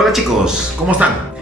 Hola chicos, ¿cómo están?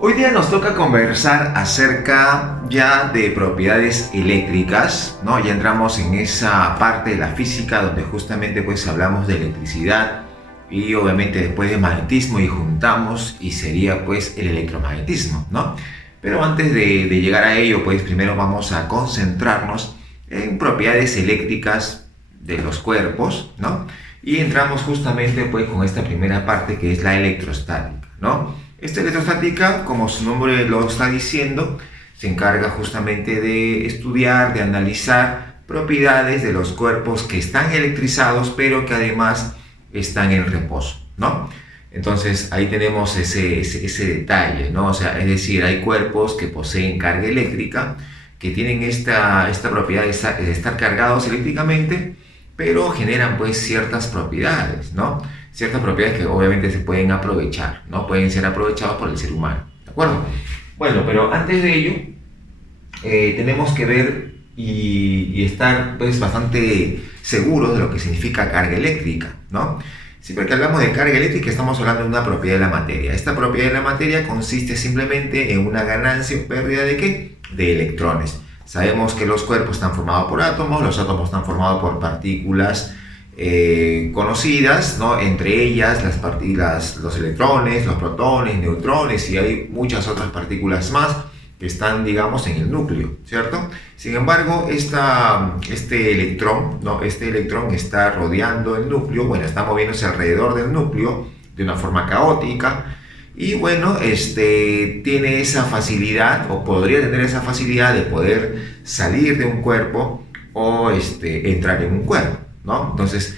Hoy día nos toca conversar acerca ya de propiedades eléctricas, ¿no? Ya entramos en esa parte de la física donde justamente pues hablamos de electricidad y obviamente después de magnetismo y juntamos y sería pues el electromagnetismo, ¿no? Pero antes de llegar a ello pues primero vamos a concentrarnos en propiedades eléctricas de los cuerpos, ¿no? Y entramos justamente pues con esta primera parte que es la electrostática, ¿no? Esta electrostática, como su nombre lo está diciendo, se encarga justamente de estudiar, de analizar propiedades de los cuerpos que están electrizados pero que además están en reposo, ¿no? Entonces ahí tenemos ese detalle, ¿no? O sea, es decir, hay cuerpos que poseen carga eléctrica, que tienen esta propiedad de estar cargados eléctricamente, pero generan pues ciertas propiedades, ¿no? Ciertas propiedades que obviamente se pueden aprovechar, ¿no? Pueden ser aprovechados por el ser humano, ¿de acuerdo? Bueno, pero antes de ello, tenemos que ver y estar pues bastante seguros de lo que significa carga eléctrica, ¿no? Siempre que hablamos de carga eléctrica estamos hablando de una propiedad de la materia. Esta propiedad de la materia consiste simplemente en una ganancia o pérdida ¿de qué? De electrones. Sabemos que los cuerpos están formados por átomos, los átomos están formados por partículas conocidas, ¿no? Entre ellas las partículas, los electrones, los protones, neutrones y hay muchas otras partículas más que están, digamos, en el núcleo, ¿cierto? Sin embargo, este electrón, ¿no? Este electrón está rodeando el núcleo, bueno, está moviéndose alrededor del núcleo de una forma caótica y bueno, tiene esa facilidad o podría tener esa facilidad de poder salir de un cuerpo o entrar en un cuerpo, ¿no? Entonces,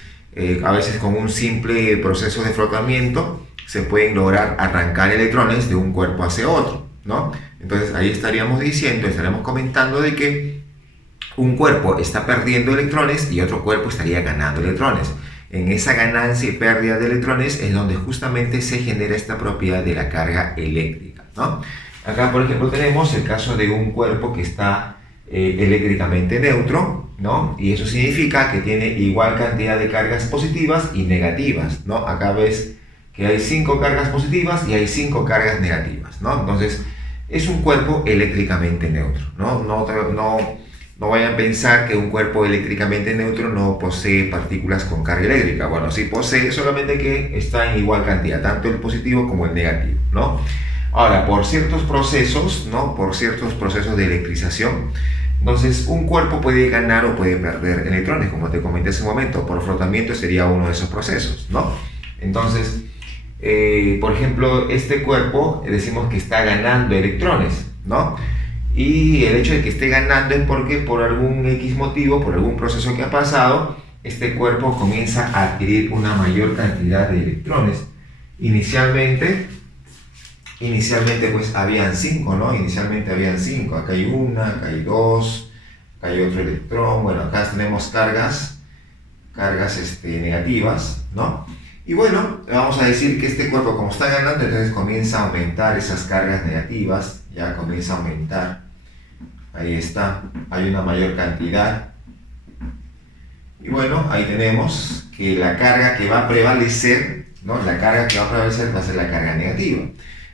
a veces con un simple proceso de frotamiento se pueden lograr arrancar electrones de un cuerpo hacia otro, ¿no? Entonces ahí estaríamos diciendo, estaremos comentando de que un cuerpo está perdiendo electrones y otro cuerpo estaría ganando electrones. En esa ganancia y pérdida de electrones es donde justamente se genera esta propiedad de la carga eléctrica, ¿no? Acá, por ejemplo, tenemos el caso de un cuerpo que está eléctricamente neutro, ¿no? Y eso significa que tiene igual cantidad de cargas positivas y negativas, ¿no? Acá ves que hay 5 cargas positivas y hay 5 cargas negativas, ¿no? Entonces, es un cuerpo eléctricamente neutro, ¿no? No vayan a pensar que un cuerpo eléctricamente neutro no posee partículas con carga eléctrica. Bueno, sí posee, solamente que está en igual cantidad, tanto el positivo como el negativo, ¿no? Ahora, por ciertos procesos, ¿no? Por ciertos procesos de electrización, entonces un cuerpo puede ganar o puede perder electrones, como te comenté hace un momento. Por frotamiento sería uno de esos procesos, ¿no? Entonces, por ejemplo, este cuerpo decimos que está ganando electrones, ¿no? Y el hecho de que esté ganando es porque por algún X motivo, por algún proceso que ha pasado, este cuerpo comienza a adquirir una mayor cantidad de electrones. Inicialmente pues habían 5, ¿no? Inicialmente habían 5, acá hay una, acá hay 2, acá hay otro electrón, bueno, acá tenemos cargas negativas, ¿no? Y bueno, vamos a decir que este cuerpo como está ganando, entonces comienza a aumentar esas cargas negativas, ya comienza a aumentar, ahí está, hay una mayor cantidad. Y bueno, ahí tenemos que la carga que va a prevalecer, ¿no? La carga que va a prevalecer va a ser la carga negativa.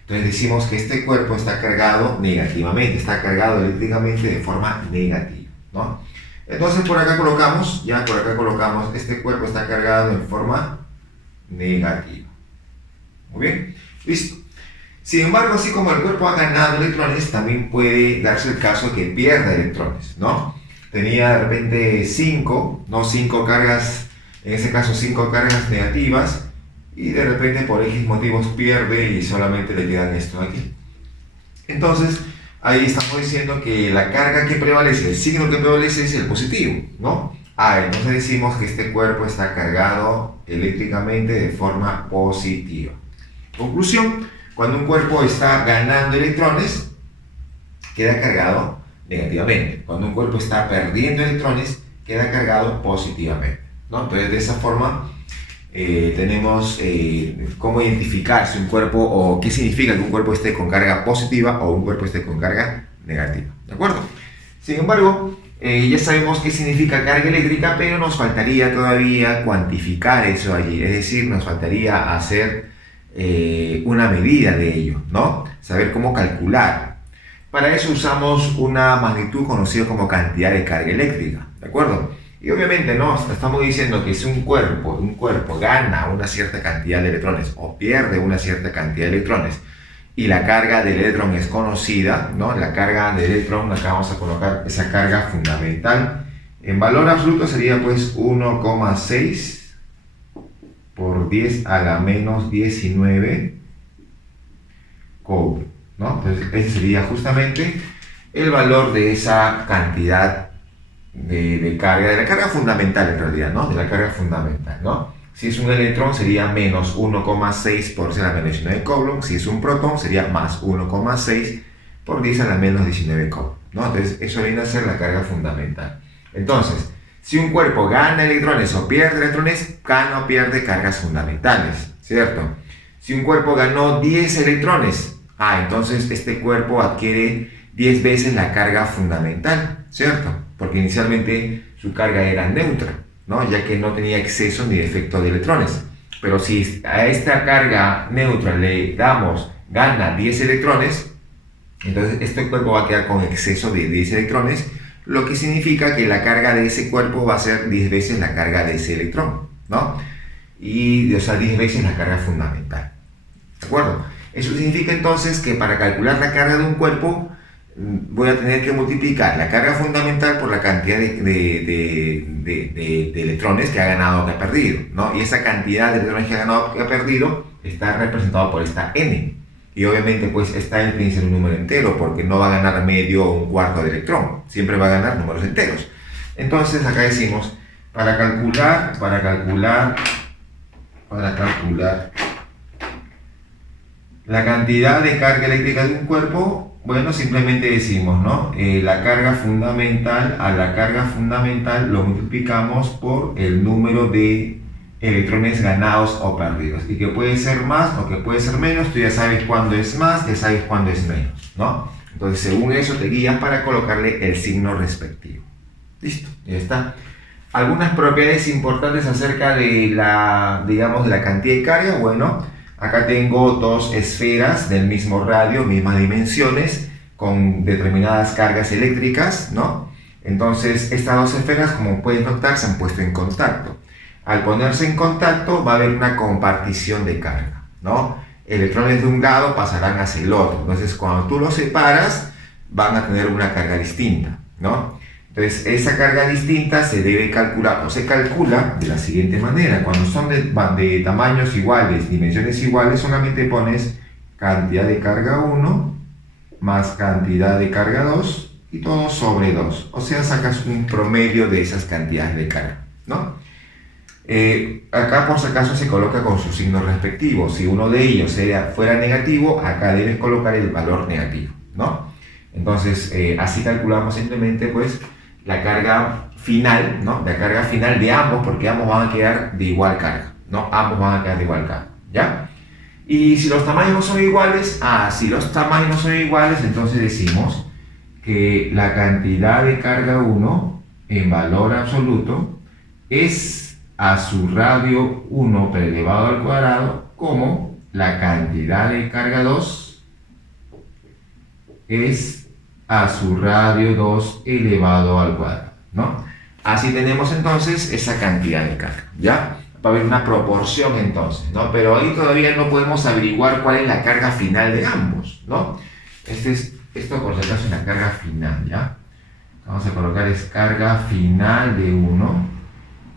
Entonces decimos que este cuerpo está cargado negativamente, está cargado eléctricamente de forma negativa, ¿no? Entonces por acá colocamos, este cuerpo está cargado en forma negativa. Muy bien, listo. Sin embargo, así como el cuerpo ha ganado electrones, también puede darse el caso de que pierda electrones, ¿no? Tenía de repente 5, no 5 cargas, en ese caso 5 cargas negativas, y de repente por X motivos pierde y solamente le quedan esto aquí. Entonces, ahí estamos diciendo que la carga que prevalece, el signo que prevalece es el positivo, ¿no? Entonces decimos que este cuerpo está cargado eléctricamente de forma positiva. Conclusión, cuando un cuerpo está ganando electrones, queda cargado negativamente. Cuando un cuerpo está perdiendo electrones, queda cargado positivamente, ¿no? Entonces de esa forma tenemos cómo identificar si un cuerpo o qué significa que un cuerpo esté con carga positiva o un cuerpo esté con carga negativa, ¿de acuerdo? Sin embargo, ya sabemos qué significa carga eléctrica, pero nos faltaría todavía cuantificar eso allí, es decir, nos faltaría hacer una medida de ello, ¿no? Saber cómo calcular. Para eso usamos una magnitud conocida como cantidad de carga eléctrica, ¿de acuerdo? Y obviamente, ¿no? Estamos diciendo que si un cuerpo gana una cierta cantidad de electrones o pierde una cierta cantidad de electrones y la carga del electrón es conocida, ¿no? La carga del electrón, acá vamos a colocar esa carga fundamental. En valor absoluto sería pues 1,6 por 10 a la menos 19 coulomb, ¿no? Entonces ese sería justamente el valor de esa cantidad de carga, de la carga fundamental en realidad, ¿no? De la carga fundamental, ¿no? Si es un electrón sería menos 1,6 por 10 a la menos 19 coulomb, si es un protón sería más 1,6 por 10 a la menos 19 coulomb, ¿no? Entonces eso viene a ser la carga fundamental. Entonces, si un cuerpo gana electrones o pierde electrones, gana o pierde cargas fundamentales, ¿cierto? Si un cuerpo ganó 10 electrones, entonces este cuerpo adquiere 10 veces la carga fundamental, ¿cierto? Porque inicialmente su carga era neutra, ¿no? Ya que no tenía exceso ni defecto de electrones. Pero si a esta carga neutra le damos, gana 10 electrones, entonces este cuerpo va a quedar con exceso de 10 electrones, lo que significa que la carga de ese cuerpo va a ser 10 veces la carga de ese electrón, ¿no? Y, o sea, 10 veces la carga fundamental, ¿de acuerdo? Eso significa entonces que para calcular la carga de un cuerpo voy a tener que multiplicar la carga fundamental por la cantidad de electrones que ha ganado o que ha perdido, ¿no? Y esa cantidad de electrones que ha ganado o que ha perdido está representada por esta n. Y obviamente pues esta n tiene que ser un número entero porque no va a ganar medio o un cuarto de electrón, siempre va a ganar números enteros. Entonces acá decimos, para calcular la cantidad de carga eléctrica de un cuerpo, bueno, simplemente decimos, ¿no? La carga fundamental a la carga fundamental lo multiplicamos por el número de electrones ganados o perdidos. Y que puede ser más o que puede ser menos, tú ya sabes cuándo es más, ya sabes cuándo es menos, ¿no? Entonces, según eso te guías para colocarle el signo respectivo. Listo, ya está. Algunas propiedades importantes acerca de la, digamos, de la cantidad de carga, bueno, acá tengo dos esferas del mismo radio, mismas dimensiones, con determinadas cargas eléctricas, ¿no? Entonces, estas dos esferas, como puedes notar, se han puesto en contacto. Al ponerse en contacto, va a haber una compartición de carga, ¿no? Electrones de un lado pasarán hacia el otro. Entonces, cuando tú los separas, van a tener una carga distinta, ¿no? Entonces, esa carga distinta se debe calcular, o se calcula de la siguiente manera. Cuando son de tamaños iguales, dimensiones iguales, solamente pones cantidad de carga 1 más cantidad de carga 2 y todo sobre 2. O sea, sacas un promedio de esas cantidades de carga, ¿no? Acá por si acaso se coloca con su signo respectivo. Si uno de ellos fuera negativo, acá debes colocar el valor negativo, ¿no? Entonces, así calculamos simplemente pues la carga final, ¿no? La carga final de ambos, porque ambos van a quedar de igual carga, ¿no? Ambos van a quedar de igual carga, ¿ya? Y si los tamaños no son iguales, si los tamaños no son iguales, entonces decimos que la cantidad de carga 1 en valor absoluto es a su radio 1 elevado al cuadrado, como la cantidad de carga 2 es a su radio 2 elevado al cuadrado, ¿no? Así tenemos entonces esa cantidad de carga, ¿ya? Va a haber una proporción entonces, ¿no? Pero ahí todavía no podemos averiguar cuál es la carga final de ambos, ¿no? Esto por si acaso es la carga final, ¿ya? Vamos a colocar es carga final de 1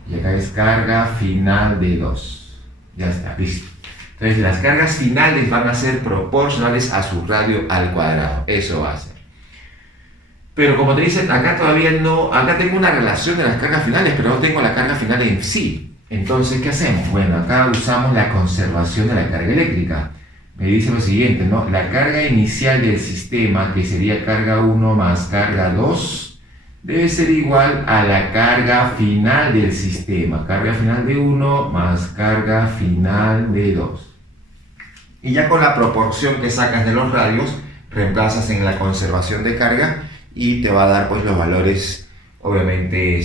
y acá es carga final de 2. Ya está, listo. Entonces las cargas finales van a ser proporcionales a su radio al cuadrado, eso va a ser. Pero como te dicen, acá todavía no, acá tengo una relación de las cargas finales, pero no tengo la carga final en sí. Entonces, ¿qué hacemos? Bueno, acá usamos la conservación de la carga eléctrica. Me dice lo siguiente, ¿no? La carga inicial del sistema, que sería carga 1 más carga 2, debe ser igual a la carga final del sistema. Carga final de 1 más carga final de 2. Y ya con la proporción que sacas de los radios, reemplazas en la conservación de carga y te va a dar pues los valores, obviamente,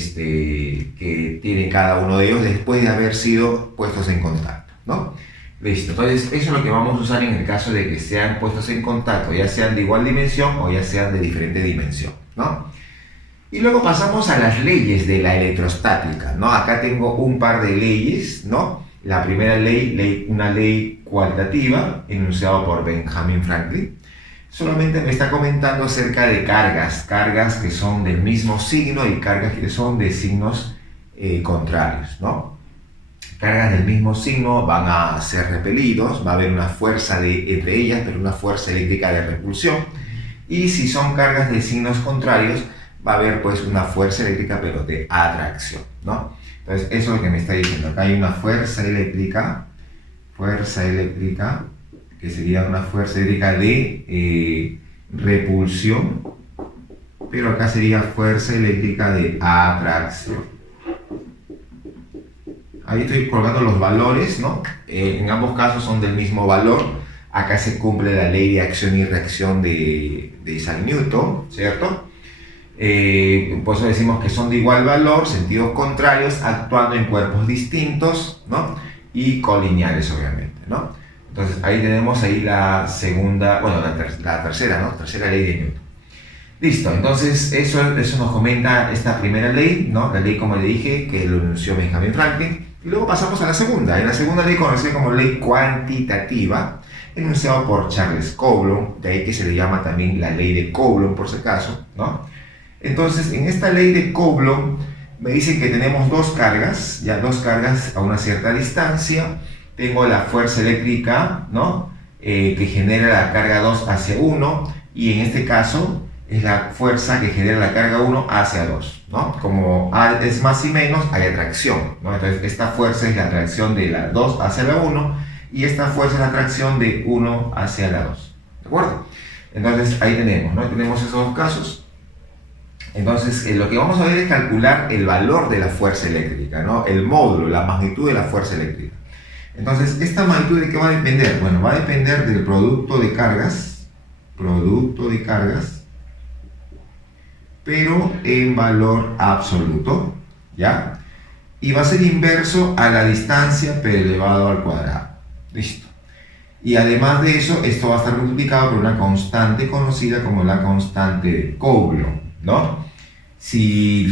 que tiene cada uno de ellos después de haber sido puestos en contacto, ¿no? Listo, entonces eso es lo que vamos a usar en el caso de que sean puestos en contacto, ya sean de igual dimensión o ya sean de diferente dimensión, ¿no? Y luego pasamos a las leyes de la electrostática, ¿no? Acá tengo un par de leyes, ¿no? La primera ley, una ley cualitativa, enunciada por Benjamin Franklin. Solamente me está comentando acerca de cargas que son del mismo signo y cargas que son de signos contrarios, ¿no? Cargas del mismo signo van a ser repelidos, va a haber una fuerza entre ellas, pero una fuerza eléctrica de repulsión. Y si son cargas de signos contrarios, va a haber pues una fuerza eléctrica pero de atracción, ¿no? Entonces eso es lo que me está diciendo. Acá hay una fuerza eléctrica, que sería una fuerza eléctrica de repulsión, pero acá sería fuerza eléctrica de atracción. Ahí estoy colgando los valores, ¿no? En ambos casos son del mismo valor. Acá se cumple la ley de acción y reacción de Isaac Newton, ¿cierto? Por eso decimos que son de igual valor, sentidos contrarios, actuando en cuerpos distintos, ¿no? Y colineales, obviamente, ¿no? Entonces ahí tenemos ahí la segunda, bueno, la tercera, ¿no? Tercera ley de Newton. Listo, entonces eso nos comenta esta primera ley, ¿no? La ley, como le dije, que lo enunció Benjamin Franklin. Y luego pasamos a la segunda. En la segunda ley, conocida como ley cuantitativa, enunciado por Charles Coulomb, de ahí que se le llama también la ley de Coulomb, por si acaso, ¿no? Entonces, en esta ley de Coulomb me dicen que tenemos dos cargas a una cierta distancia. Tengo la fuerza eléctrica, ¿no? Que genera la carga 2 hacia 1, y en este caso es la fuerza que genera la carga 1 hacia 2, ¿no? Como A es más y menos, hay atracción, ¿no? Entonces, esta fuerza es la atracción de la 2 hacia la 1, y esta fuerza es la atracción de 1 hacia la 2, ¿de acuerdo? Entonces, ahí tenemos, ¿no? Tenemos esos dos casos. Entonces, lo que vamos a ver es calcular el valor de la fuerza eléctrica, ¿no? El módulo, la magnitud de la fuerza eléctrica. Entonces, ¿esta magnitud de qué va a depender? Bueno, va a depender del producto de cargas, pero en valor absoluto, ¿ya? Y va a ser inverso a la distancia, pero elevado al cuadrado. Listo. Y además de eso, esto va a estar multiplicado por una constante conocida como la constante de Coulomb, ¿no? Si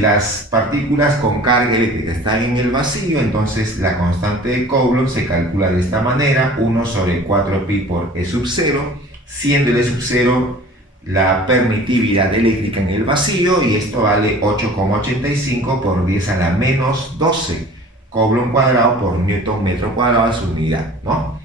las partículas con carga eléctrica están en el vacío, entonces la constante de Coulomb se calcula de esta manera: 1 sobre 4pi por E sub 0, siendo el E sub 0 la permitividad eléctrica en el vacío, y esto vale 8,85 por 10 a la menos 12 Coulomb cuadrado por Newton metro cuadrado a su unidad, ¿no?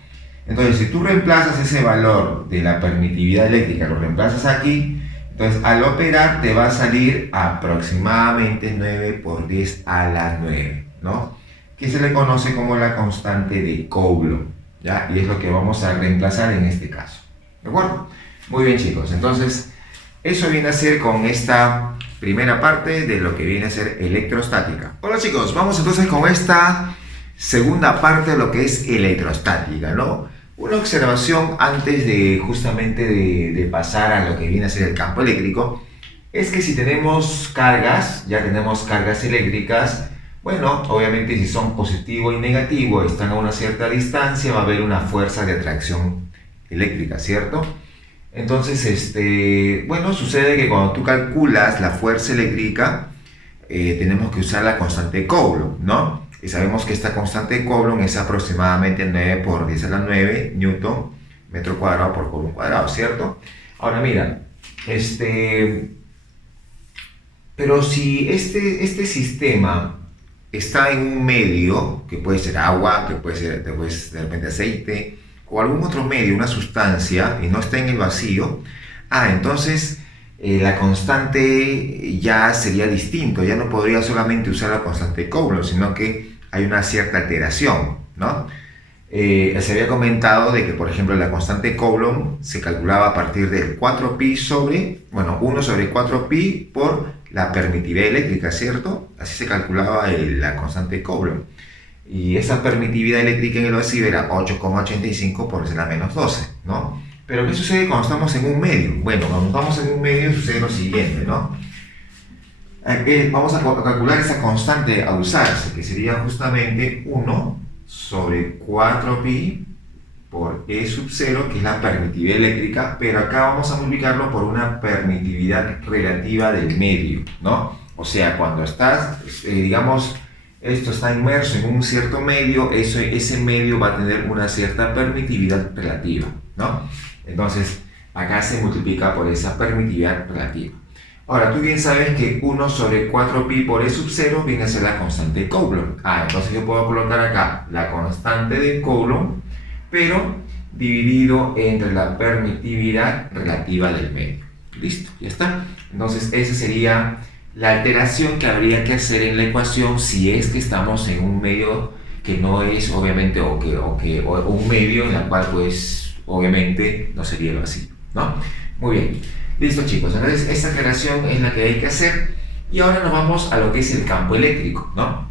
Entonces, si tú reemplazas ese valor de la permitividad eléctrica, lo reemplazas aquí, entonces al operar te va a salir aproximadamente 9 por 10 a la 9, ¿no? Que se le conoce como la constante de Coulomb, ¿ya? Y es lo que vamos a reemplazar en este caso, ¿de acuerdo? Muy bien, chicos, entonces eso viene a ser con esta primera parte de lo que viene a ser electrostática. Hola, chicos, vamos entonces con esta segunda parte de lo que es electrostática, ¿no? Una observación antes de justamente de pasar a lo que viene a ser el campo eléctrico, es que si tenemos cargas, ya tenemos cargas eléctricas, bueno, obviamente si son positivo y negativo, están a una cierta distancia, va a haber una fuerza de atracción eléctrica, ¿cierto? Entonces, bueno, sucede que cuando tú calculas la fuerza eléctrica, tenemos que usar la constante de Coulomb, ¿no? Y sabemos que esta constante de Coulomb es aproximadamente 9 por 10 a la 9 Newton metro cuadrado por Coulomb cuadrado, ¿cierto? Ahora mira, pero si este sistema está en un medio, que puede ser agua, que puede ser de repente aceite, o algún otro medio, una sustancia, y no está en el vacío, entonces la constante ya sería distinto, ya no podría solamente usar la constante de Coulomb, sino que hay una cierta alteración, ¿no? Se había comentado de que, por ejemplo, la constante de Coulomb se calculaba a partir del 4pi sobre, bueno, 1 sobre 4pi por la permitividad eléctrica, ¿cierto? Así se calculaba la constante de Coulomb. Y esa permitividad eléctrica en el vacío era 8,85 por 10 a la menos 12, ¿no? Pero ¿qué sucede cuando estamos en un medio? Bueno, cuando estamos en un medio sucede lo siguiente, ¿no? Vamos a calcular esa constante a usarse, que sería justamente 1 sobre 4pi por E sub 0, que es la permitividad eléctrica, pero acá vamos a multiplicarlo por una permitividad relativa del medio, ¿no? O sea, cuando estás, digamos, esto está inmerso en un cierto medio, ese medio va a tener una cierta permitividad relativa, ¿no? Entonces, acá se multiplica por esa permitividad relativa. Ahora, tú bien sabes que 1 sobre 4pi por E sub 0 viene a ser la constante de Coulomb. Entonces yo puedo colocar acá la constante de Coulomb, pero dividido entre la permitividad relativa del medio. Listo, ya está. Entonces esa sería la alteración que habría que hacer en la ecuación si es que estamos en un medio que no es obviamente o un medio en el cual pues obviamente no sería el vacío, ¿no? Muy bien, listo chicos, entonces esta aclaración es la que hay que hacer y ahora nos vamos a lo que es el campo eléctrico, ¿no?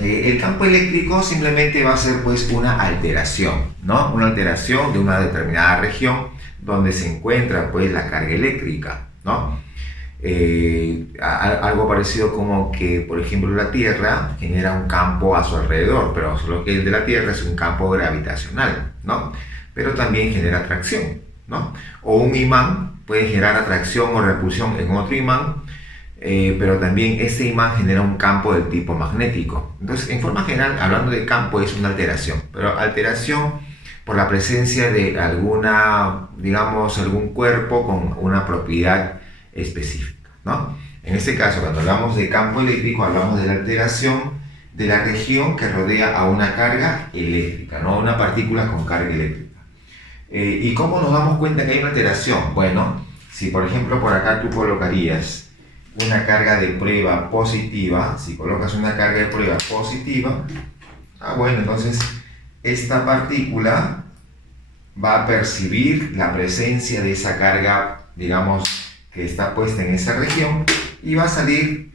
El campo eléctrico simplemente va a ser pues una alteración, ¿no? Una alteración de una determinada región donde se encuentra pues la carga eléctrica, ¿no? Algo parecido como que, por ejemplo, la Tierra genera un campo a su alrededor, pero solo que el de la Tierra es un campo gravitacional, ¿no? Pero también genera atracción, ¿no? O un imán puede generar atracción o repulsión en otro imán, pero también ese imán genera un campo del tipo magnético. Entonces, en forma general, hablando de campo, es una alteración, pero alteración por la presencia de alguna, digamos, algún cuerpo con una propiedad específica, ¿no? En este caso, cuando hablamos de campo eléctrico, hablamos de la alteración de la región que rodea a una carga eléctrica, ¿no? Una partícula con carga eléctrica. ¿Y cómo nos damos cuenta que hay una alteración? Bueno, si por ejemplo por acá tú colocarías una carga de prueba positiva, si colocas una carga de prueba positiva, bueno, entonces esta partícula va a percibir la presencia de esa carga, digamos, que está puesta en esa región y va a salir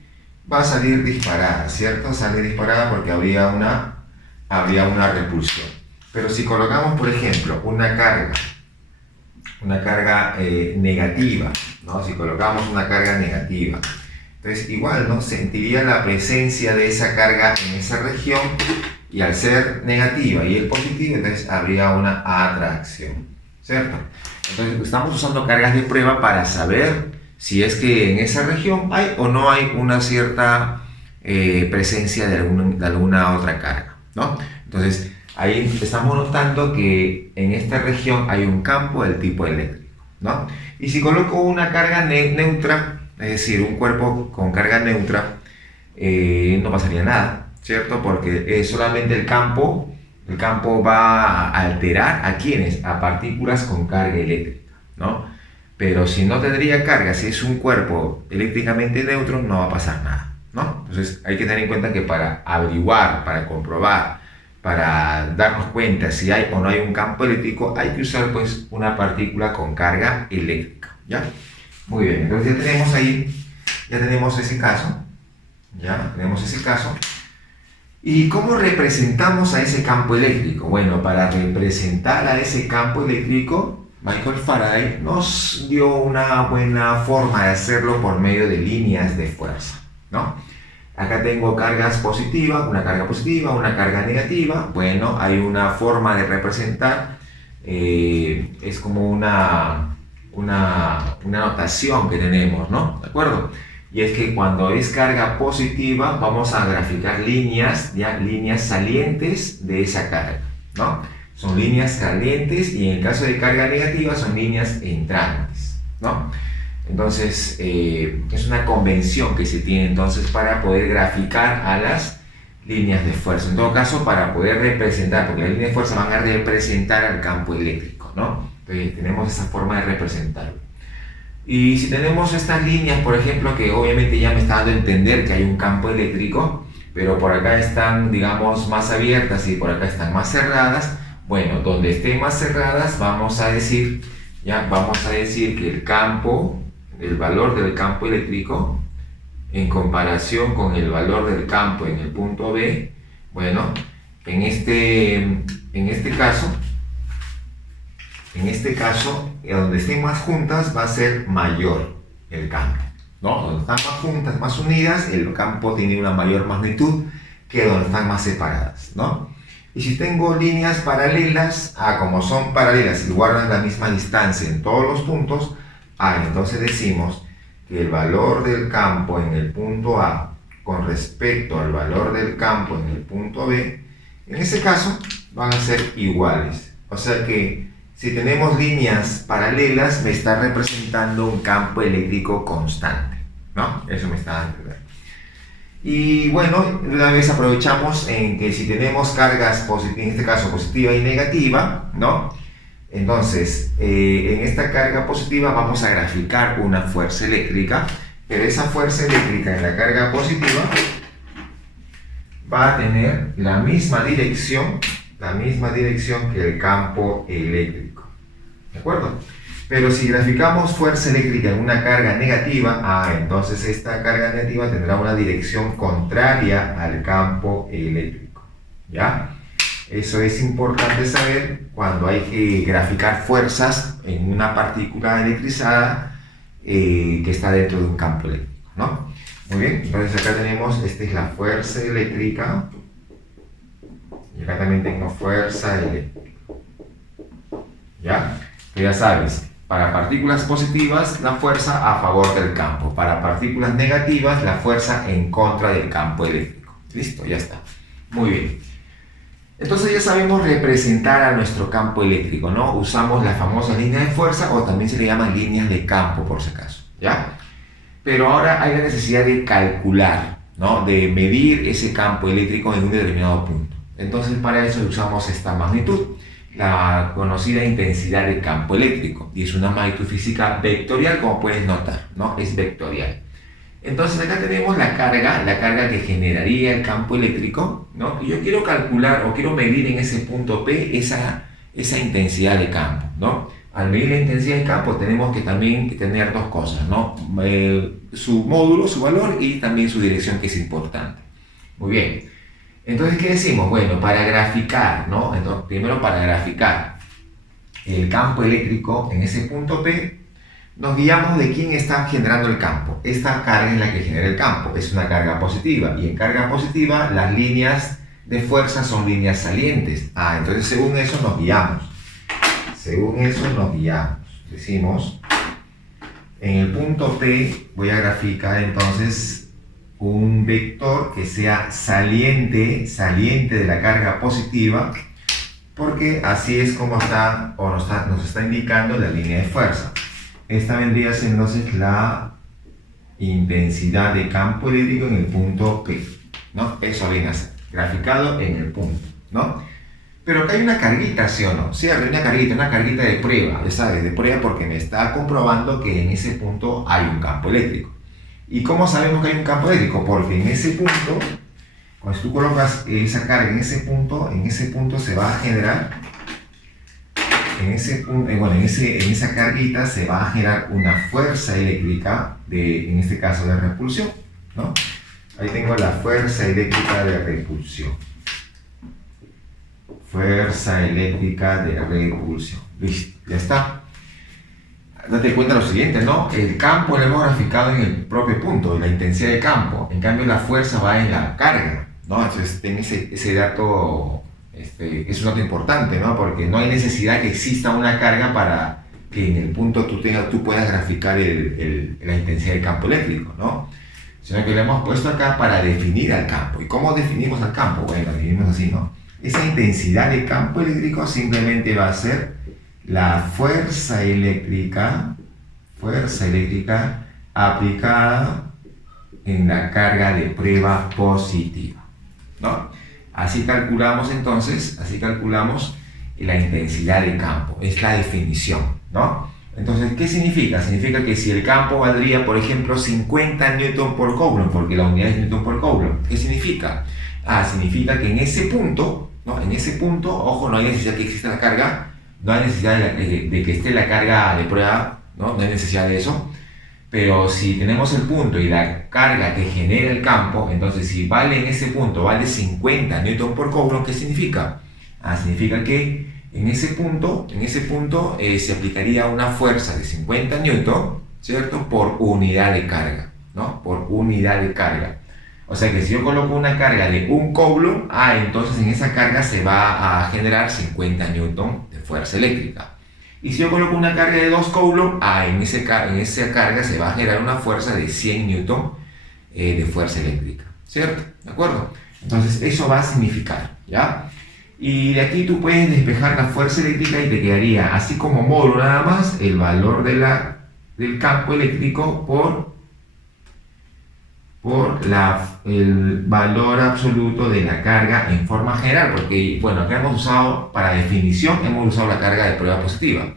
disparada, ¿cierto? Sale disparada porque habría una repulsión. Pero si colocamos, por ejemplo, una carga negativa, ¿no? Si colocamos una carga negativa, entonces igual, ¿no? Sentiría la presencia de esa carga en esa región y al ser negativa y el positivo, entonces habría una atracción, ¿cierto? Entonces estamos usando cargas de prueba para saber si es que en esa región hay o no hay una cierta presencia de alguna otra carga, ¿no? Entonces ahí estamos notando que en esta región hay un campo del tipo eléctrico, ¿no? Y si coloco una carga neutra, es decir, un cuerpo con carga neutra, no pasaría nada, ¿cierto? Porque solamente el campo va a alterar a quienes, a partículas con carga eléctrica, ¿no? Pero si no tendría carga, si es un cuerpo eléctricamente neutro, no va a pasar nada, ¿no? Entonces hay que tener en cuenta que para averiguar, para comprobar, para darnos cuenta si hay o no hay un campo eléctrico, hay que usar pues una partícula con carga eléctrica, ¿ya? Muy bien, entonces ya tenemos ese caso, ¿Y cómo representamos a ese campo eléctrico? Bueno, para representar a ese campo eléctrico, Michael Faraday nos dio una buena forma de hacerlo por medio de líneas de fuerza, ¿no? Acá tengo cargas positivas, una carga positiva, una carga negativa. Bueno, hay una forma de representar, es como una notación que tenemos, ¿no? ¿De acuerdo? Y es que cuando es carga positiva vamos a graficar líneas salientes de esa carga, ¿no? Son líneas salientes y en el caso de carga negativa son líneas entrantes, ¿no? Entonces es una convención que se tiene entonces para poder graficar a las líneas de fuerza. En todo caso, para poder representar, porque las líneas de fuerza van a representar al campo eléctrico, ¿no? Entonces tenemos esa forma de representarlo. Y si tenemos estas líneas, por ejemplo, que obviamente ya me está dando a entender que hay un campo eléctrico, pero por acá están, digamos, más abiertas y por acá están más cerradas, bueno, donde estén más cerradas vamos a decir que el valor del campo eléctrico en comparación con el valor del campo en el punto B, bueno, en este caso, donde estén más juntas va a ser mayor el campo, ¿no? Donde están más juntas, más unidas, el campo tiene una mayor magnitud que donde están más separadas, ¿no? Y si tengo líneas paralelas, como son paralelas y guardan la misma distancia en todos los puntos, entonces decimos que el valor del campo en el punto A con respecto al valor del campo en el punto B, en ese caso van a ser iguales. O sea que si tenemos líneas paralelas, me está representando un campo eléctrico constante, ¿no? Eso me está dando. Y bueno, una vez aprovechamos en que si tenemos cargas positivas, en este caso positiva y negativa, ¿no? Entonces, en esta carga positiva vamos a graficar una fuerza eléctrica, pero esa fuerza eléctrica en la carga positiva va a tener la misma dirección que el campo eléctrico, ¿de acuerdo? Pero si graficamos fuerza eléctrica en una carga negativa, entonces esta carga negativa tendrá una dirección contraria al campo eléctrico, ¿ya? Eso es importante saber cuando hay que graficar fuerzas en una partícula electrizada que está dentro de un campo eléctrico, ¿no? Muy bien, entonces acá tenemos, esta es la fuerza eléctrica, y acá también tengo fuerza eléctrica, ¿ya? Que ya sabes, para partículas positivas, la fuerza a favor del campo. Para partículas negativas, la fuerza en contra del campo eléctrico. Listo, ya está. Muy bien. Entonces ya sabemos representar a nuestro campo eléctrico, ¿no? Usamos la famosa línea de fuerza o también se le llaman líneas de campo, por si acaso, ¿ya? Pero ahora hay la necesidad de calcular, ¿no? De medir ese campo eléctrico en un determinado punto. Entonces para eso usamos esta magnitud, la conocida intensidad de campo eléctrico, y es una magnitud física vectorial, como puedes notar, ¿no? Es vectorial. Entonces acá tenemos la carga que generaría el campo eléctrico, ¿no? Y yo quiero calcular o quiero medir en ese punto P esa intensidad de campo, ¿no? Al medir la intensidad de campo tenemos que también tener dos cosas, ¿no? Su módulo, su valor y también su dirección, que es importante. Muy bien. Entonces, ¿qué decimos? Bueno, para graficar, ¿no? Entonces, primero para graficar el campo eléctrico en ese punto P, nos guiamos de quién está generando el campo. Esta carga es la que genera el campo, es una carga positiva. Y en carga positiva, las líneas de fuerza son líneas salientes. Entonces según eso nos guiamos. Decimos, en el punto P voy a graficar entonces un vector que sea saliente de la carga positiva, porque así es como está, o nos está indicando la línea de fuerza. Esta vendría a ser entonces la intensidad de campo eléctrico en el punto P, ¿no? Eso viene a ser graficado en el punto, ¿no? Pero acá hay una carguita, ¿sí o no? Sí, hay una carguita de prueba, ya sabes, de prueba, porque me está comprobando que en ese punto hay un campo eléctrico. ¿Y cómo sabemos que hay un campo eléctrico? Porque en ese punto, cuando tú colocas esa carga en ese punto se va a generar, en esa carguita se va a generar una fuerza eléctrica, en este caso de repulsión, ¿no? Ahí tengo la fuerza eléctrica de repulsión. Fuerza eléctrica de repulsión. Listo, ya está. Date cuenta lo siguiente, ¿no? El campo lo hemos graficado en el propio punto, la intensidad de campo. En cambio, la fuerza va en la carga, ¿no? Entonces, ten ese dato, es un dato importante, ¿no? Porque no hay necesidad que exista una carga para que en el punto tú puedas graficar la intensidad del campo eléctrico, ¿no? Sino que lo hemos puesto acá para definir al campo. ¿Y cómo definimos al campo? Bueno, definimos así, ¿no? Esa intensidad de campo eléctrico simplemente va a ser la fuerza eléctrica aplicada en la carga de prueba positiva, ¿no? Así calculamos entonces, la intensidad de campo, es la definición, ¿no? Entonces, ¿qué significa? Significa que si el campo valdría, por ejemplo, 50 Newton por Coulomb, porque la unidad es Newton por Coulomb, ¿qué significa? Significa que en ese punto, ¿no? En ese punto, ojo, no hay necesidad que exista la carga, no hay necesidad de que esté la carga de prueba, ¿no? No hay necesidad de eso. Pero si tenemos el punto y la carga que genera el campo, entonces si vale en ese punto, vale 50 Newton por Coulomb, ¿qué significa? Significa que en ese punto se aplicaría una fuerza de 50 Newton, ¿cierto? Por unidad de carga, ¿no? Por unidad de carga. O sea que si yo coloco una carga de 1 coulomb, entonces en esa carga se va a generar 50 newton de fuerza eléctrica. Y si yo coloco una carga de 2 coulomb, en esa carga se va a generar una fuerza de 100 newton de fuerza eléctrica, ¿cierto? ¿De acuerdo? Entonces eso va a significar, ¿ya? Y de aquí tú puedes despejar la fuerza eléctrica y te quedaría, así como módulo nada más, el valor del campo eléctrico por el valor absoluto de la carga en forma general, porque, bueno, acá hemos usado, para definición, hemos usado la carga de prueba positiva.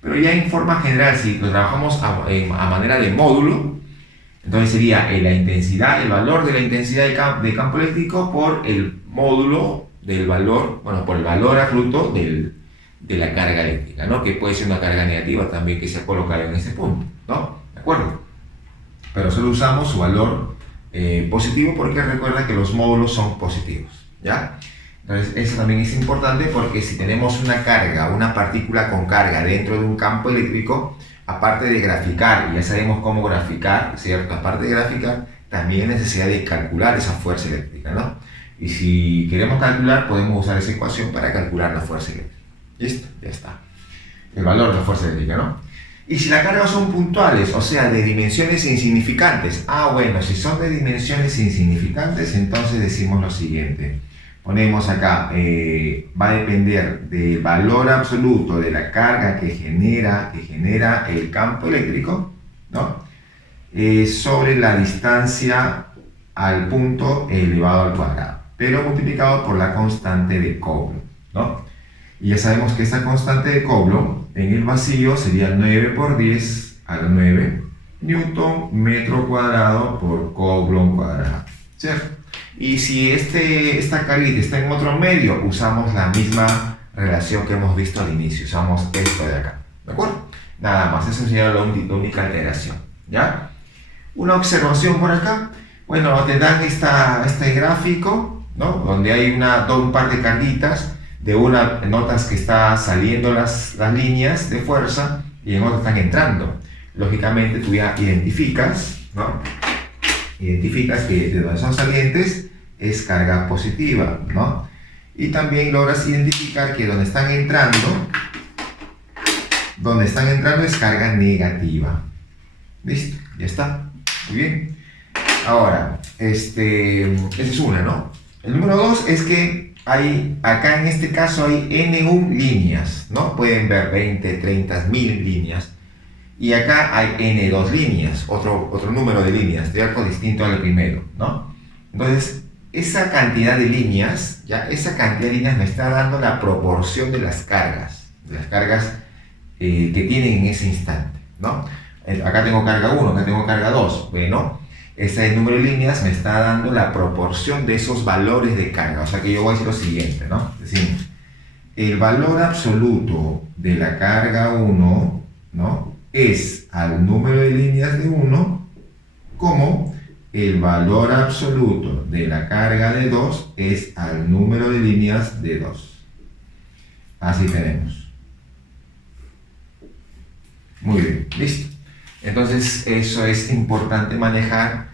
Pero ya en forma general, si lo trabajamos a manera de módulo, entonces sería la intensidad, el valor de la intensidad de campo eléctrico por el módulo del valor, bueno, por el valor absoluto de la carga eléctrica, ¿no? Que puede ser una carga negativa también que se ha colocado en ese punto, ¿no? ¿De acuerdo? Pero solo usamos su valor positivo porque recuerda que los módulos son positivos, ¿ya? Entonces eso también es importante porque si tenemos una carga, una partícula con carga dentro de un campo eléctrico, aparte de graficar, y ya sabemos cómo graficar, ¿cierto? Aparte de graficar, también hay necesidad de calcular esa fuerza eléctrica, ¿no? Y si queremos calcular, podemos usar esa ecuación para calcular la fuerza eléctrica. ¿Listo? Ya está. El valor de la fuerza eléctrica, ¿no? Y si las cargas son puntuales, o sea, de dimensiones insignificantes, bueno, si son de dimensiones insignificantes, entonces decimos lo siguiente. Ponemos acá, va a depender del valor absoluto de la carga que genera el campo eléctrico, ¿no? Sobre la distancia al punto elevado al cuadrado, pero multiplicado por la constante de Coulomb, ¿no? Y ya sabemos que esa constante de Coulomb en el vacío sería 9 por 10 a la 9 newton metro cuadrado por Coulomb cuadrado, ¿cierto? Y si esta carguita está en otro medio, usamos la misma relación que hemos visto al inicio, usamos esto de acá, ¿de acuerdo? Nada más, esa sería la única alteración, ¿ya? Una observación por acá, bueno, te dan este gráfico, ¿no? Donde hay un par de carguitas, de una notas que está saliendo las líneas de fuerza y en otra están entrando. Lógicamente tú ya identificas, ¿no? Identificas que de donde son salientes es carga positiva, ¿no? Y también logras identificar que donde están entrando es carga negativa. ¿Listo? Ya está. Muy bien. Ahora, esa es una, ¿no? El número 2 es que acá en este caso hay N1 líneas, ¿no? Pueden ver 20, 30, 1000 líneas. Y acá hay N2 líneas, otro número de líneas, de algo distinto al primero, ¿no? Entonces, esa cantidad de líneas, me está dando la proporción de las cargas que tienen en ese instante, ¿no? Acá tengo carga 1, acá tengo carga 2, bueno, ese número de líneas me está dando la proporción de esos valores de carga, o sea que yo voy a decir lo siguiente, ¿no? Decimos, el valor absoluto de la carga 1, ¿no? Es al número de líneas de 1 como el valor absoluto de la carga de 2 es al número de líneas de 2. Así tenemos. Muy bien, listo. Entonces eso es importante manejar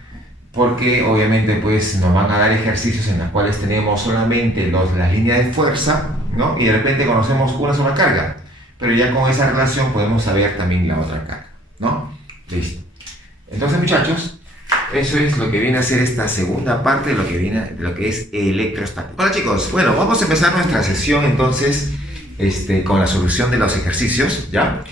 porque obviamente pues nos van a dar ejercicios en los cuales tenemos solamente las líneas de fuerza, ¿no? Y de repente conocemos una sola carga, pero ya con esa relación podemos saber también la otra carga, ¿no? Listo. Entonces muchachos, eso es lo que viene a ser esta segunda parte de lo que es electrostática. Hola chicos, bueno, vamos a empezar nuestra sesión entonces con la solución de los ejercicios, ¿ya?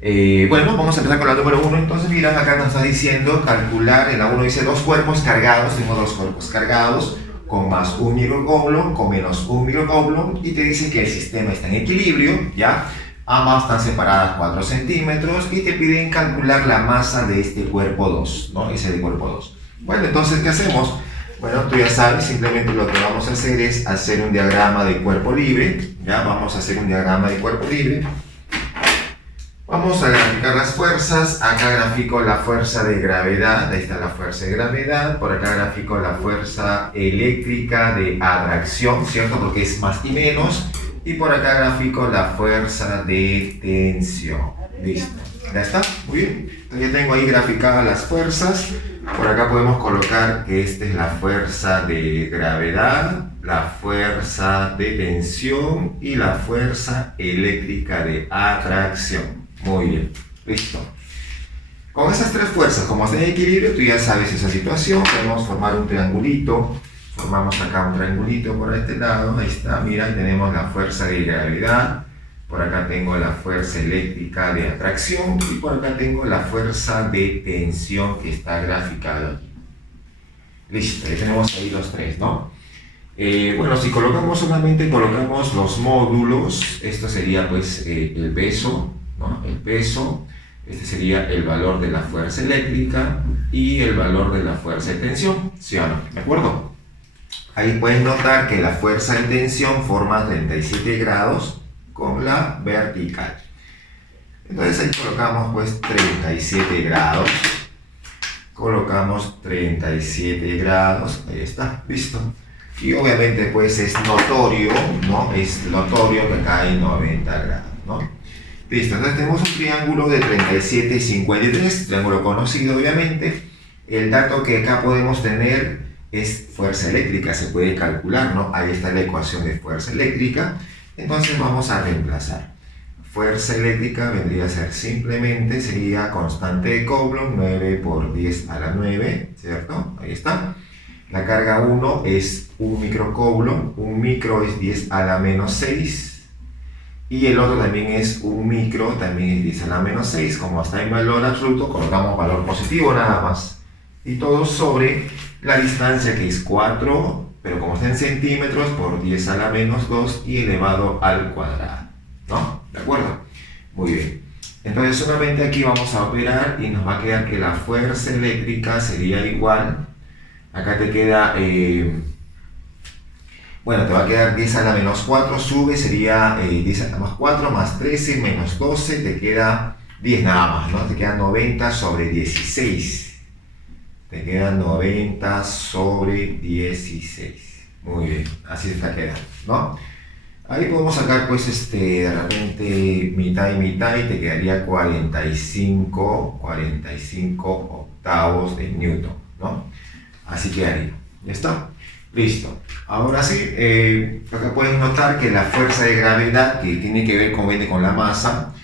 Bueno, vamos a empezar con la número 1. Entonces, mira, acá nos está diciendo calcular. En la 1 dice dos cuerpos cargados. Tengo dos cuerpos cargados con más 1 microcoulomb, con menos 1 microcoulomb. Y te dice que el sistema está en equilibrio, ¿ya? Ambas están separadas 4 centímetros. Y te piden calcular la masa de este cuerpo 2, ¿no? Ese de cuerpo 2. Bueno, entonces, ¿qué hacemos? Bueno, tú ya sabes, simplemente lo que vamos a hacer es hacer un diagrama de cuerpo libre. Ya, vamos a hacer un diagrama de cuerpo libre. Vamos a graficar las fuerzas. Acá grafico la fuerza de gravedad, ahí está la fuerza de gravedad. Por acá grafico la fuerza eléctrica de atracción, ¿cierto? Porque es más y menos. Y por acá grafico la fuerza de tensión. Listo. Ya está, muy bien. Entonces ya tengo ahí graficadas las fuerzas. Por acá podemos colocar que esta es la fuerza de gravedad, la fuerza de tensión y la fuerza eléctrica de atracción. Muy bien, listo. Con esas tres fuerzas, como están en equilibrio, tú ya sabes esa situación. Podemos formar un triangulito. Formamos acá un triangulito por este lado. Ahí está, mira, tenemos la fuerza de gravedad. Por acá tengo la fuerza eléctrica de atracción. Y por acá tengo la fuerza de tensión que está graficada aquí. Listo, ya tenemos ahí los tres, ¿no? Bueno, si colocamos los módulos, esto sería pues el peso, ¿no? El peso. Este sería el valor de la fuerza eléctrica y el valor de la fuerza de tensión, ¿sí o no? ¿De acuerdo? Ahí puedes notar que la fuerza de tensión forma 37 grados con la vertical. Entonces ahí colocamos pues 37 grados. Colocamos 37 grados, ahí está, listo. Y obviamente pues es notorio, ¿no? Es notorio que acá hay 90 grados, ¿no? Listo, entonces tenemos un triángulo de 37 y 53, triángulo conocido obviamente. El dato que acá podemos tener es fuerza eléctrica, se puede calcular, ¿no? Ahí está la ecuación de fuerza eléctrica. Entonces vamos a reemplazar. Fuerza eléctrica vendría a ser simplemente, sería constante de Coulomb, 9 por 10 a la 9, ¿cierto? Ahí está. La carga 1 es 1 microcoulomb, 1 micro es 10 a la menos 6. Y el otro también es 1 micro, también es 10 a la menos 6. Como está en valor absoluto, colocamos valor positivo nada más. Y todo sobre la distancia que es 4, pero como está en centímetros, por 10 a la menos 2 y elevado al cuadrado. ¿No? ¿De acuerdo? Muy bien. Entonces solamente aquí vamos a operar y nos va a quedar que la fuerza eléctrica sería igual. Acá te queda... bueno, te va a quedar 10 a la menos 4, sube, sería 10 a la más 4 más 13 menos 12, te queda 10 nada más, ¿no? Te queda 90 sobre 16. Te queda 90 sobre 16. Muy bien, así está quedando, ¿no? Ahí podemos sacar, pues, de repente mitad y mitad y te quedaría 45 octavos de Newton, ¿no? Así quedaría, ¿ya está? Listo. Ahora sí, acá pueden notar que la fuerza de gravedad, que tiene que ver con la masa,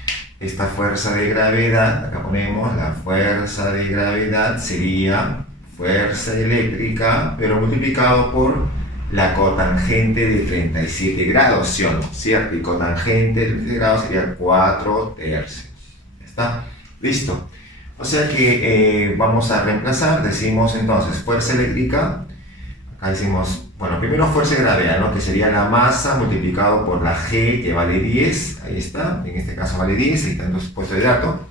esta fuerza de gravedad, acá ponemos la fuerza de gravedad, sería fuerza eléctrica, pero multiplicado por la cotangente de 37 grados, ¿sí o no? ¿Cierto? Y cotangente de 37 grados sería 4 tercios. ¿Está? Listo. O sea que vamos a reemplazar, decimos entonces fuerza eléctrica. Acá decimos, bueno, primero fuerza de gravedad, ¿no? Que sería la masa multiplicado por la G, que vale 10, ahí está, en este caso vale 10, ahí está entonces puesto de dato.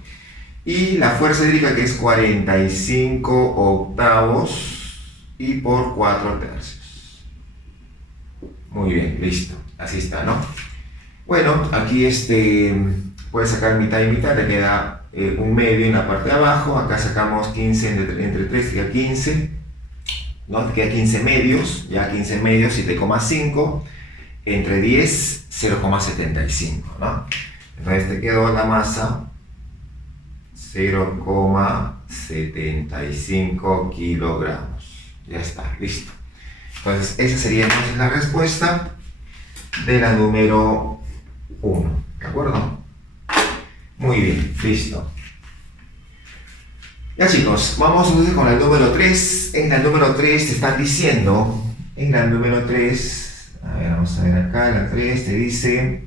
Y la fuerza eléctrica que es 45 octavos y por 4 tercios. Muy bien, listo, así está, ¿no? Bueno, aquí puedes sacar mitad y mitad, te queda un medio en la parte de abajo, acá sacamos 15 entre 3, te queda 15. ¿No? Te queda 15 medios, ya 15 medios, 7,5, entre 10, 0,75, ¿no? Entonces te quedó la masa 0,75 kilogramos. Ya está, listo. Entonces esa sería entonces la respuesta de la número 1, ¿de acuerdo? Muy bien, listo. Ya chicos, vamos entonces con el número 3. En el número 3 te están diciendo, a ver, vamos a ver acá, la 3 te dice,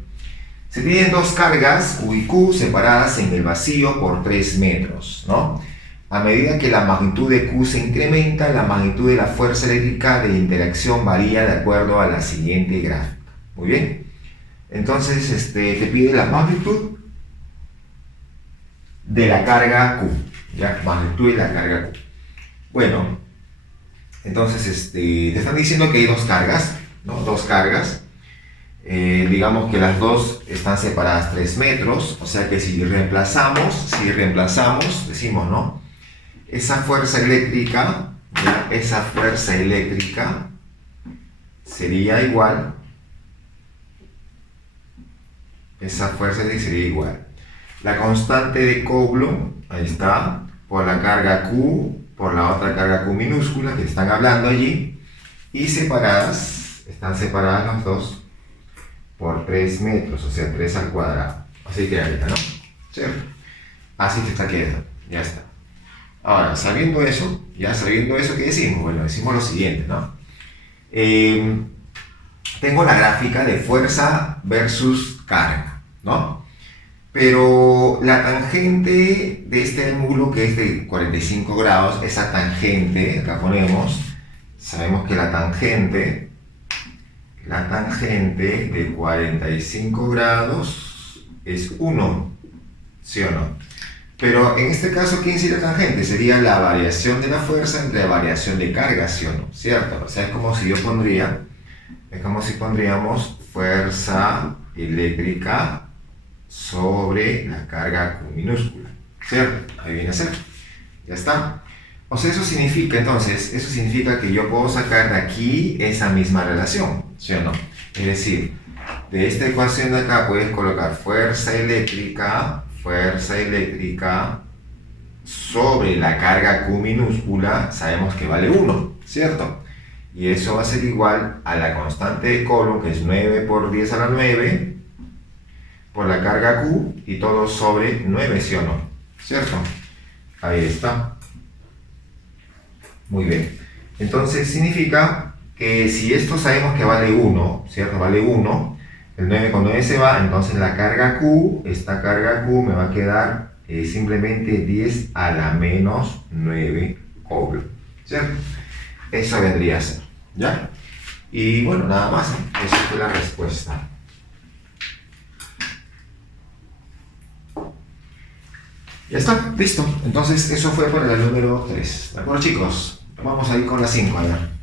se tienen dos cargas, U y Q, separadas en el vacío por 3 metros, ¿no? A medida que la magnitud de Q se incrementa, la magnitud de la fuerza eléctrica de interacción varía de acuerdo a la siguiente gráfica. Muy bien. Entonces, te pide la magnitud de la carga Q. Ya, magnitud de la carga Q. Bueno, entonces te están diciendo que hay dos cargas, ¿no? Dos cargas. Digamos que las dos están separadas 3 metros, o sea que si reemplazamos, decimos, ¿no? Esa fuerza eléctrica, ¿ya? Esa fuerza eléctrica sería igual, esa fuerza eléctrica sería igual la constante de Coulomb, ahí está, por la carga Q, por la otra carga Q minúscula que están hablando allí, y separadas, están separadas las dos por 3 metros, o sea, 3 al cuadrado. Así que ahorita, ¿no? ¿Cierto? Así te está quedando, ya está. Ahora, sabiendo eso, ¿qué decimos? Bueno, decimos lo siguiente, ¿no? Tengo la gráfica de fuerza versus carga, ¿no? Pero la tangente de este ángulo, que es de 45 grados, esa tangente, acá ponemos, sabemos que la tangente de 45 grados es 1, ¿sí o no? Pero en este caso, ¿qué incide la tangente? Sería la variación de la fuerza entre la variación de carga, ¿sí o no? ¿Cierto? O sea, es como si pondríamos fuerza eléctrica sobre la carga Q minúscula, ¿cierto? Ahí viene a ser. Ya está. O sea, eso significa que yo puedo sacar de aquí esa misma relación, ¿sí o no? Es decir, de esta ecuación de acá puedes colocar fuerza eléctrica sobre la carga Q minúscula, sabemos que vale 1, ¿cierto? Y eso va a ser igual a la constante de Coulomb, que es 9 por 10 a la 9, por la carga Q, y todo sobre 9, ¿sí o no? ¿Cierto? Ahí está. Muy bien. Entonces significa que si esto sabemos que vale 1, ¿cierto? Vale 1, el 9 con 9 se va, entonces la carga Q, esta carga Q me va a quedar simplemente 10 a la menos 9 Coulomb, ¿cierto? Eso vendría a ser, ¿ya? Y bueno, nada más, ¿eh? Esa fue la respuesta. Ya está, listo. Entonces, eso fue por el número 3. ¿De acuerdo, chicos? Vamos a ir con la 5, a ver.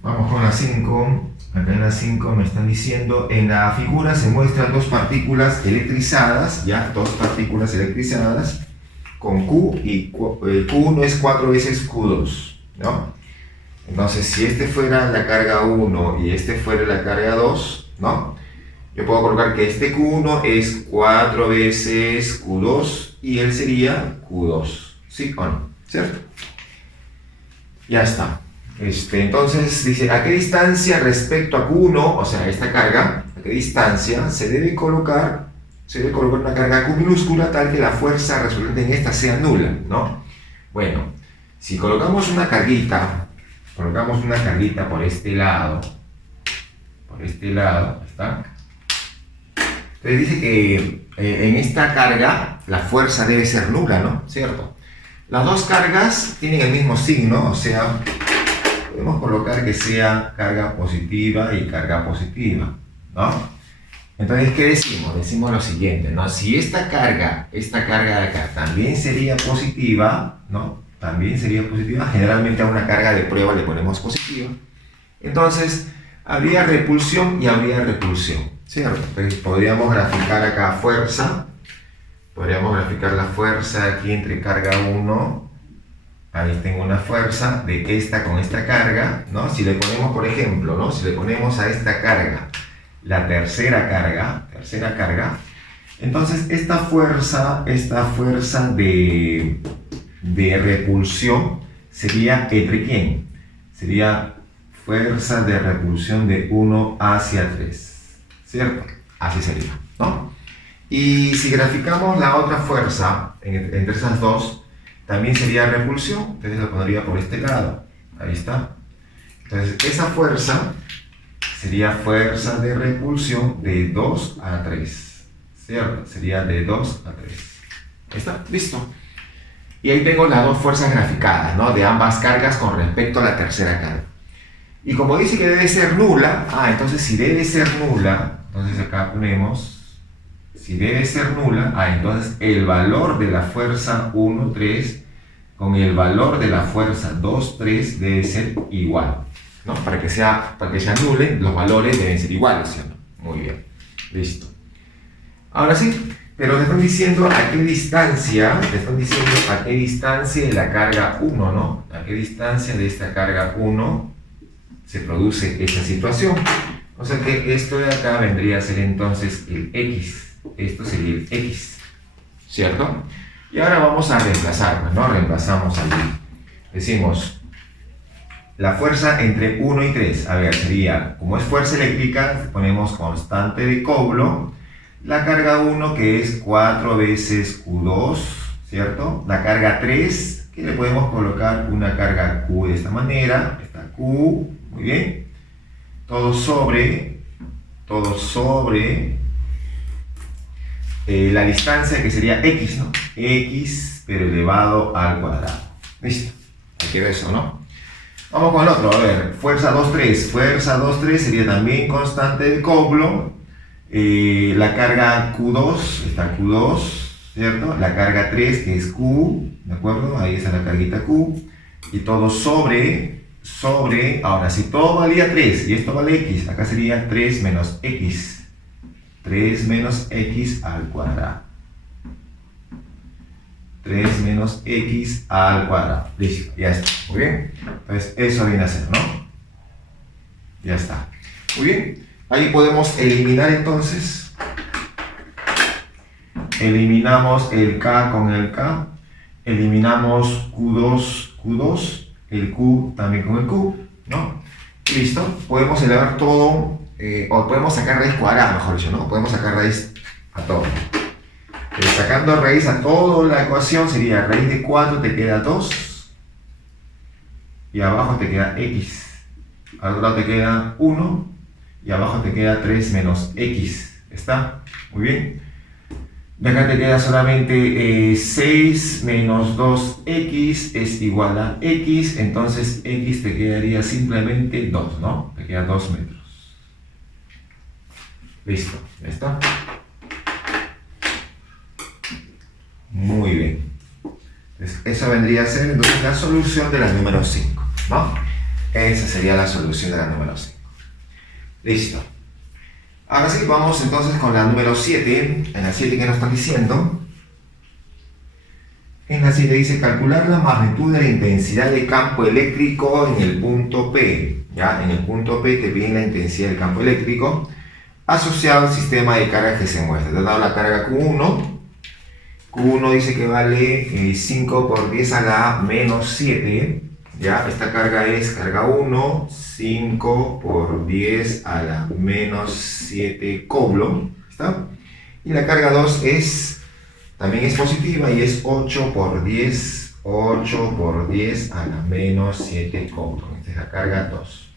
Vamos con la 5. Acá en la 5 me están diciendo, en la figura se muestran dos partículas electrizadas, ya, dos partículas electrizadas, con Q, y Q1 es 4 veces Q2, ¿no? Entonces, si este fuera la carga 1 y este fuera la carga 2, ¿no? Yo puedo colocar que este Q1 es 4 veces Q2 y él sería Q2, ¿sí o no? ¿Cierto? Ya está. Entonces dice, ¿a qué distancia respecto a Q1, o sea, esta carga, a qué distancia se debe colocar una carga Q minúscula tal que la fuerza resultante en esta sea nula, ¿no? Bueno, si colocamos una carguita por este lado, ¿está? Entonces dice que en esta carga la fuerza debe ser nula, ¿no? ¿Cierto? Las dos cargas tienen el mismo signo, o sea, podemos colocar que sea carga positiva y carga positiva, ¿no? Entonces, ¿qué decimos? Decimos lo siguiente, ¿no? Si esta carga de acá también sería positiva, ¿no? También sería positiva, generalmente a una carga de prueba le ponemos positiva, entonces habría repulsión y habría repulsión, ¿cierto? Entonces podríamos graficar acá fuerza, podríamos graficar la fuerza aquí entre carga 1, ahí tengo una fuerza de esta con esta carga, ¿no? Si le ponemos, por ejemplo, ¿no? Si le ponemos a esta carga la tercera carga, entonces esta fuerza de repulsión sería ¿entre quién? Sería fuerza de repulsión de 1 hacia 3, ¿cierto? Así sería, ¿no? Y si graficamos la otra fuerza entre esas dos, también sería repulsión, entonces lo pondría por este lado, ahí está. Entonces esa fuerza sería fuerza de repulsión de 2 a 3, ¿cierto? Sería de 2 a 3. Ahí está, listo. Y ahí tengo las dos fuerzas graficadas, ¿no? De ambas cargas con respecto a la tercera carga. Y como dice que debe ser nula, entonces si debe ser nula, entonces acá ponemos, si debe ser nula, entonces el valor de la fuerza 1, 3 con el valor de la fuerza 2, 3 debe ser igual, ¿no? Para que se anulen, los valores deben ser iguales, ¿sí o no? Muy bien, listo. Ahora sí, pero te están diciendo a qué distancia, de la carga 1, ¿no? A qué distancia de esta carga 1 se produce esta situación. O sea que esto de acá vendría a ser entonces el X. Esto sería el X, ¿cierto? Y ahora vamos a reemplazar, ¿no? Reemplazamos allí. Decimos, la fuerza entre 1 y 3. A ver, sería, como es fuerza eléctrica, ponemos constante de Coulomb. La carga 1, que es 4 veces Q2, ¿cierto? La carga 3, que le podemos colocar una carga Q de esta manera. Está Q, muy bien. Todo sobre la distancia, que sería X, ¿no? X, pero elevado al cuadrado. ¿Listo? Hay que ver eso, ¿no? Vamos con el otro, a ver, fuerza 2,3. Fuerza 2,3 sería también constante de Coulomb. La carga Q2, está Q2, ¿cierto? La carga 3, que es Q, ¿de acuerdo? Ahí está la carguita Q. Y todo sobre, ahora si todo valía 3 y esto vale X, acá sería 3 menos X. 3 menos X al cuadrado. 3 menos X al cuadrado. Listo, ya está. Muy bien. Entonces, eso viene a ser, ¿no? Ya está. Muy bien. Ahí podemos eliminar entonces. Eliminamos el K con el K. Eliminamos Q2, Q2. El Q también con el Q, ¿no? Listo. Podemos elevar todo, o podemos sacar raíz cuadrada, mejor dicho, ¿no? Podemos sacar raíz a todo. Sacando raíz a toda la ecuación sería raíz de 4 te queda 2 y abajo te queda X. Al otro lado te queda 1 y abajo te queda 3 menos X. ¿Está? Muy bien. De acá te queda solamente 6 menos 2X es igual a X. Entonces X te quedaría simplemente 2, ¿no? Te queda 2 metros. Listo. ¿Ya está? Muy bien. Entonces, esa vendría a ser entonces la solución de la número 5, ¿no? Esa sería la solución de la número 5. Listo. Ahora sí, vamos entonces con la número 7. En la 7, ¿qué nos está diciendo? En la 7 dice calcular la magnitud de la intensidad de campo eléctrico en el punto P. ¿Ya? En el punto P te piden la intensidad del campo eléctrico asociado al sistema de cargas que se muestra. Te ha dado la carga Q1. Q1 dice que vale 5 por 10 a la menos 7. ¿Ya? Esta carga es carga 1, 5 por 10 a la menos 7 Coulomb. ¿Está? Y la carga 2 también es positiva y es 8 por 10 a la menos 7 Coulomb. Esta es la carga 2.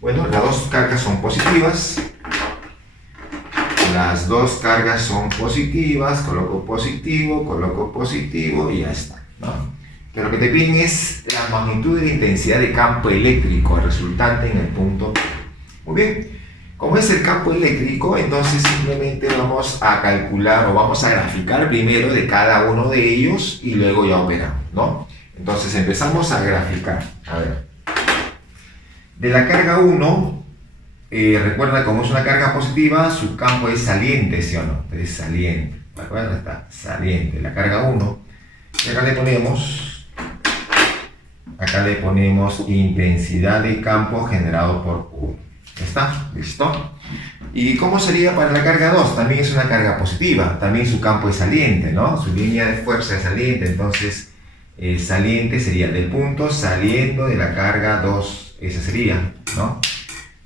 Bueno, las dos cargas son positivas. Las dos cargas son positivas, coloco positivo y ya está, ¿no? Que lo que te piden es la magnitud de la intensidad de campo eléctrico resultante en el punto P. Muy bien, como es el campo eléctrico, entonces simplemente vamos a calcular o vamos a graficar primero de cada uno de ellos y luego ya operamos, ¿no? Entonces empezamos a graficar. A ver, de la carga 1, recuerda, como es una carga positiva, su campo es saliente, ¿sí o no? Es saliente. ¿De acuerdo? Está saliente. La carga 1. Y acá le ponemos intensidad de campo generado por Q. ¿Ya está? ¿Listo? ¿Y cómo sería para la carga 2? También es una carga positiva. También su campo es saliente, ¿no? Su línea de fuerza es saliente. Entonces, saliente sería del punto saliendo de la carga 2. Esa sería, ¿no?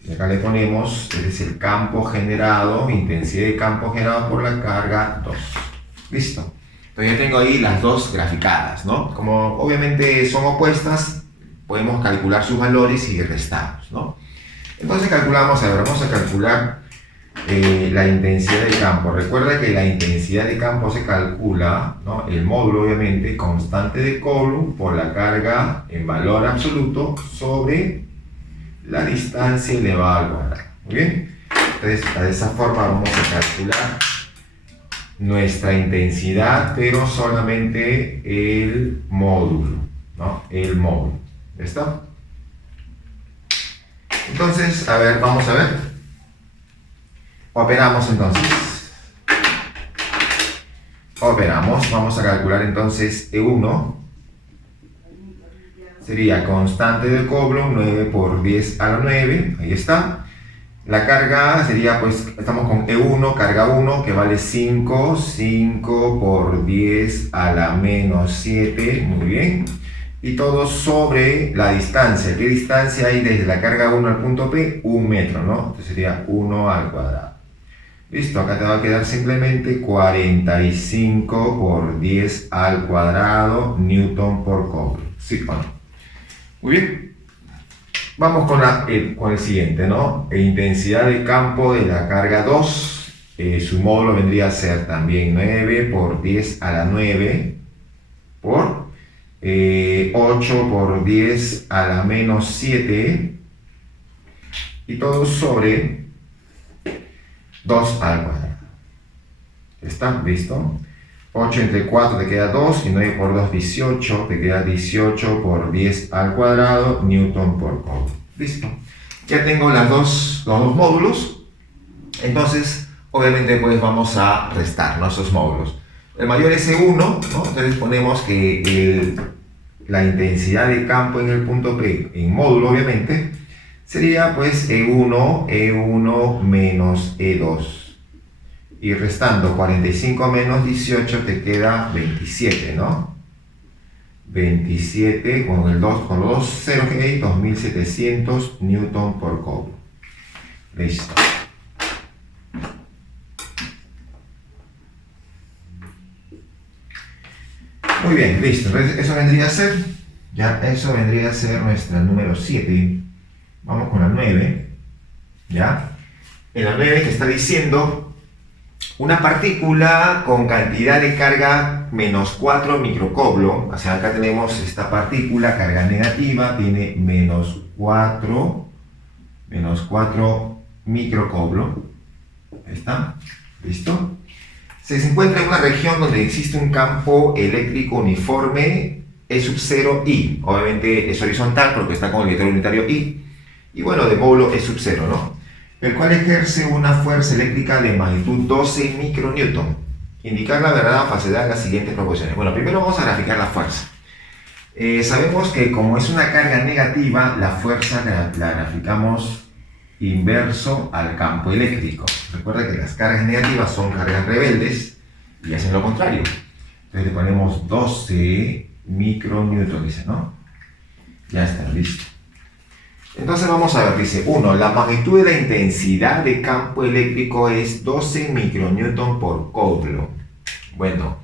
Y acá le ponemos, es el campo generado, intensidad de campo generado por la carga 2. Listo. Entonces ya tengo ahí las dos graficadas, ¿no? Como obviamente son opuestas, podemos calcular sus valores y restarlos, ¿no? Entonces calculamos, a ver, vamos a calcular la intensidad de campo. Recuerda que la intensidad de campo se calcula, ¿no? El módulo, obviamente, constante de Coulomb por la carga en valor absoluto sobre la distancia elevada al cuadrado. Muy bien. Entonces, de esa forma vamos a calcular nuestra intensidad, pero solamente el módulo, ¿no? El módulo. ¿Listo? Entonces, a ver, vamos a ver. Operamos entonces. Operamos. Vamos a calcular entonces E1. Sería constante de Coulomb 9 por 10 a la 9. Ahí está. La carga sería, pues, estamos con E1, carga 1, que vale 5, 5 por 10 a la menos 7, muy bien. Y todo sobre la distancia. ¿Qué distancia hay desde la carga 1 al punto P? 1 metro, ¿no? Entonces sería 1 al cuadrado. Listo, acá te va a quedar simplemente 45 por 10 al cuadrado Newton por cobre. ¿Sí o no? Muy bien. Vamos con el siguiente, ¿no? Intensidad de campo de la carga 2. Su módulo vendría a ser también 9 por 10 a la 9 por 8 por 10 a la menos 7 y todo sobre 2 al cuadrado. ¿Está? ¿Listo? 8 entre 4 te queda 2 y 9 por 2, 18. Te queda 18 por 10 al cuadrado Newton por cobre. Listo. Ya tengo los dos módulos. Entonces, obviamente, pues vamos a restar, ¿no?, esos módulos. El mayor es E1, ¿no? Entonces ponemos que la intensidad de campo en el punto P, en módulo obviamente, sería pues E1 menos E2. Y restando 45 menos 18 te queda 27, ¿no? 27 con los dos ceros que hay, 2700 newton por cobre. Listo. Muy bien, listo. Entonces eso vendría a ser nuestra número 7. Vamos con la 9. ¿Ya? En la 9 que está diciendo una partícula con cantidad de carga menos 4 microcoblo. O sea, acá tenemos esta partícula, carga negativa, tiene menos 4 microcoblo. Ahí está. ¿Listo? Se encuentra en una región donde existe un campo eléctrico uniforme E sub 0 I. Obviamente es horizontal porque está con el vector unitario I. Y bueno, de módulo E sub 0, ¿no? El cual ejerce una fuerza eléctrica de magnitud 12 micronewton. Indicar la verdadera falsedad de las siguientes proporciones. Bueno, primero vamos a graficar la fuerza. Sabemos que como es una carga negativa, la fuerza la graficamos inverso al campo eléctrico. Recuerda que las cargas negativas son cargas rebeldes y hacen lo contrario. Entonces le ponemos 12 micronewton, dice, ¿no? Ya está, listo. Entonces vamos a ver, dice 1. La magnitud de la intensidad de campo eléctrico es 12 micronewton por coulomb. Bueno,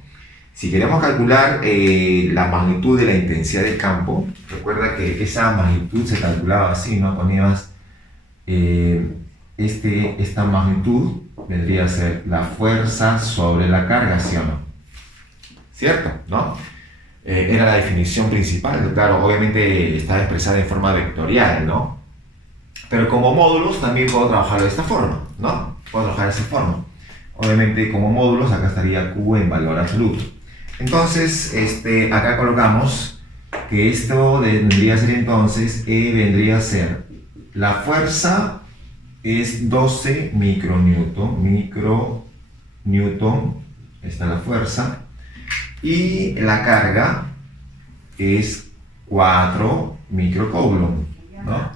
si queremos calcular la magnitud de la intensidad del campo, recuerda que esa magnitud se calculaba así, ¿no? Ponías esta magnitud vendría a ser la fuerza sobre la carga, ¿sí o no? ¿Cierto? ¿No? Era la definición principal. Claro, obviamente está expresada en forma vectorial, ¿no? Pero como módulos también puedo trabajar de esta forma, ¿no? Puedo trabajar de esta forma. Obviamente como módulos acá estaría Q en valor absoluto. Entonces, acá colocamos que esto vendría a ser entonces, vendría a ser la fuerza es 12 micronewton, está la fuerza, y la carga es 4 microcoulomb, ¿no?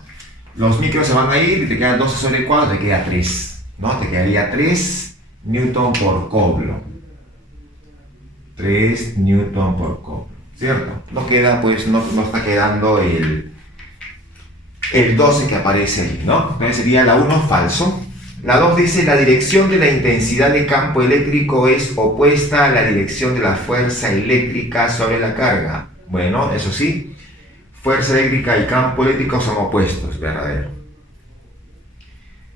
Los micros se van a ir y te quedan 12 sobre 4, te queda 3, ¿no? Te quedaría 3 newton por coulomb. 3 newton por coulomb, ¿cierto? No queda, pues, no está quedando el 12 que aparece ahí, ¿no? Entonces sería la 1 falso. La 2 dice, la dirección de la intensidad de campo eléctrico es opuesta a la dirección de la fuerza eléctrica sobre la carga. Bueno, eso sí, fuerza eléctrica y campo eléctrico son opuestos, verdadero.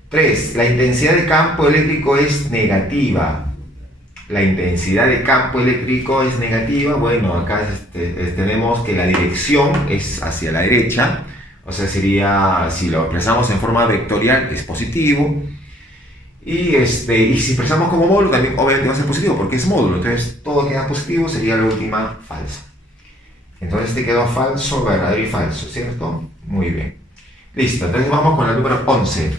3. La intensidad de campo eléctrico es negativa. La intensidad de campo eléctrico es negativa. Bueno, acá tenemos que la dirección es hacia la derecha. O sea, sería, si lo expresamos en forma vectorial, es positivo. Y si expresamos como módulo, también obviamente va a ser positivo, porque es módulo. Entonces, todo queda positivo, sería la última falsa. Entonces, quedó falso, verdadero y falso, ¿cierto? Muy bien. Listo, entonces vamos con el número 11.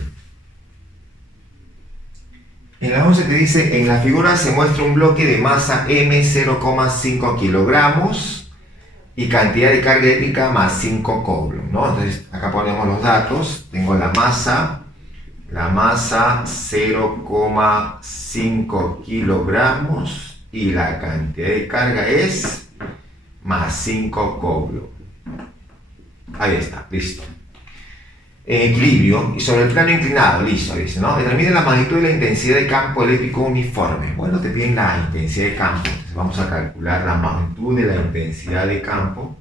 En la 11 te dice, en la figura se muestra un bloque de masa M 0,5 kilogramos y cantidad de carga eléctrica más 5 coulomb, ¿no? Entonces acá ponemos los datos, tengo la masa La masa 0,5 kilogramos y la cantidad de carga es más 5 coulomb. Ahí está, listo. Equilibrio y sobre el plano inclinado, listo, dice, ¿no? Determina la magnitud de la intensidad de campo eléctrico uniforme. Bueno, te piden la intensidad de campo. Entonces vamos a calcular la magnitud de la intensidad de campo.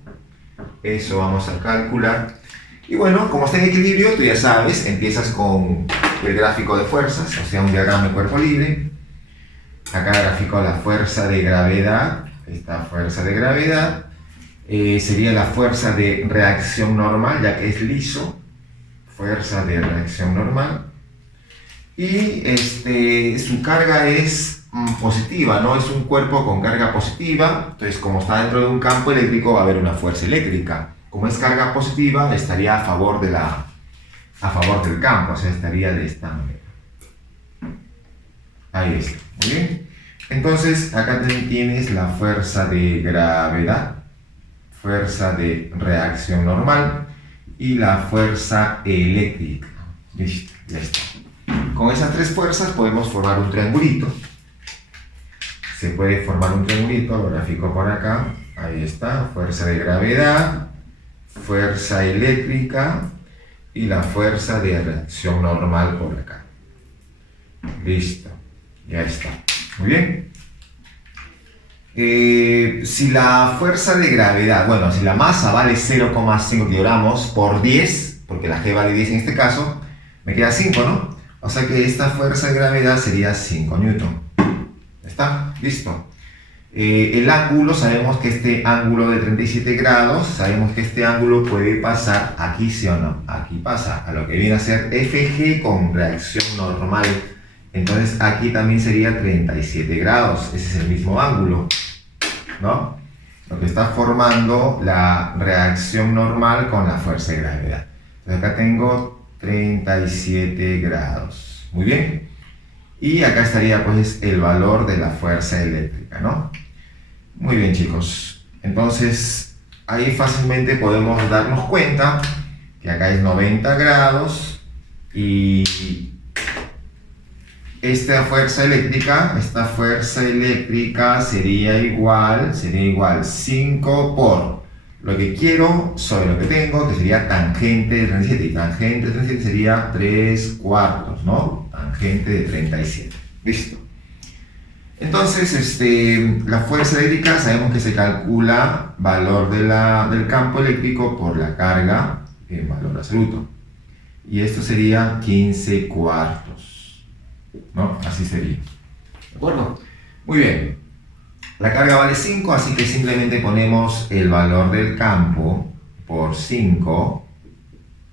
Eso vamos a calcular. Y bueno, como está en equilibrio, tú ya sabes, empiezas con el gráfico de fuerzas, o sea, un diagrama de cuerpo libre. Acá gráfico la fuerza de gravedad. Esta fuerza de gravedad sería la fuerza de reacción normal, ya que es liso. Fuerza de reacción normal. Y su carga es positiva, ¿no? Es un cuerpo con carga positiva. Entonces, como está dentro de un campo eléctrico, va a haber una fuerza eléctrica. Como es carga positiva, estaría a favor del campo, o sea, estaría de esta manera. Ahí está, muy bien. Entonces, acá también tienes la fuerza de gravedad, fuerza de reacción normal y la fuerza eléctrica. Listo, ya está. Con esas tres fuerzas podemos formar un triangulito. Se puede formar un triangulito, lo grafico por acá. Ahí está, fuerza de gravedad, fuerza eléctrica y la fuerza de reacción normal por acá. Listo, ya está. Muy bien. Si la fuerza de gravedad, bueno, si la masa vale 0,5 kilogramos por 10, porque la G vale 10 en este caso, me queda 5, ¿no? O sea que esta fuerza de gravedad sería 5 newton. ¿Está? Listo. El ángulo, sabemos que este ángulo de 37 grados, sabemos que este ángulo puede pasar aquí, ¿sí o no? Aquí pasa, a lo que viene a ser FG con reacción normal. Entonces aquí también sería 37 grados, ese es el mismo ángulo, ¿no? Lo que está formando la reacción normal con la fuerza de gravedad. Entonces acá tengo 37 grados, muy bien. Y acá estaría pues el valor de la fuerza eléctrica, ¿no? Muy bien, chicos. Entonces ahí fácilmente podemos darnos cuenta que acá es 90 grados y esta fuerza eléctrica sería igual 5 por lo que quiero sobre lo que tengo, que sería tangente de 37, y tangente de 37 sería 3 cuartos, ¿no? Tangente de 37. Listo. Entonces, la fuerza eléctrica sabemos que se calcula valor del campo eléctrico por la carga en valor absoluto. Y esto sería 15 cuartos, ¿no? Así sería. ¿De acuerdo? Muy bien. La carga vale 5, así que simplemente ponemos el valor del campo por 5.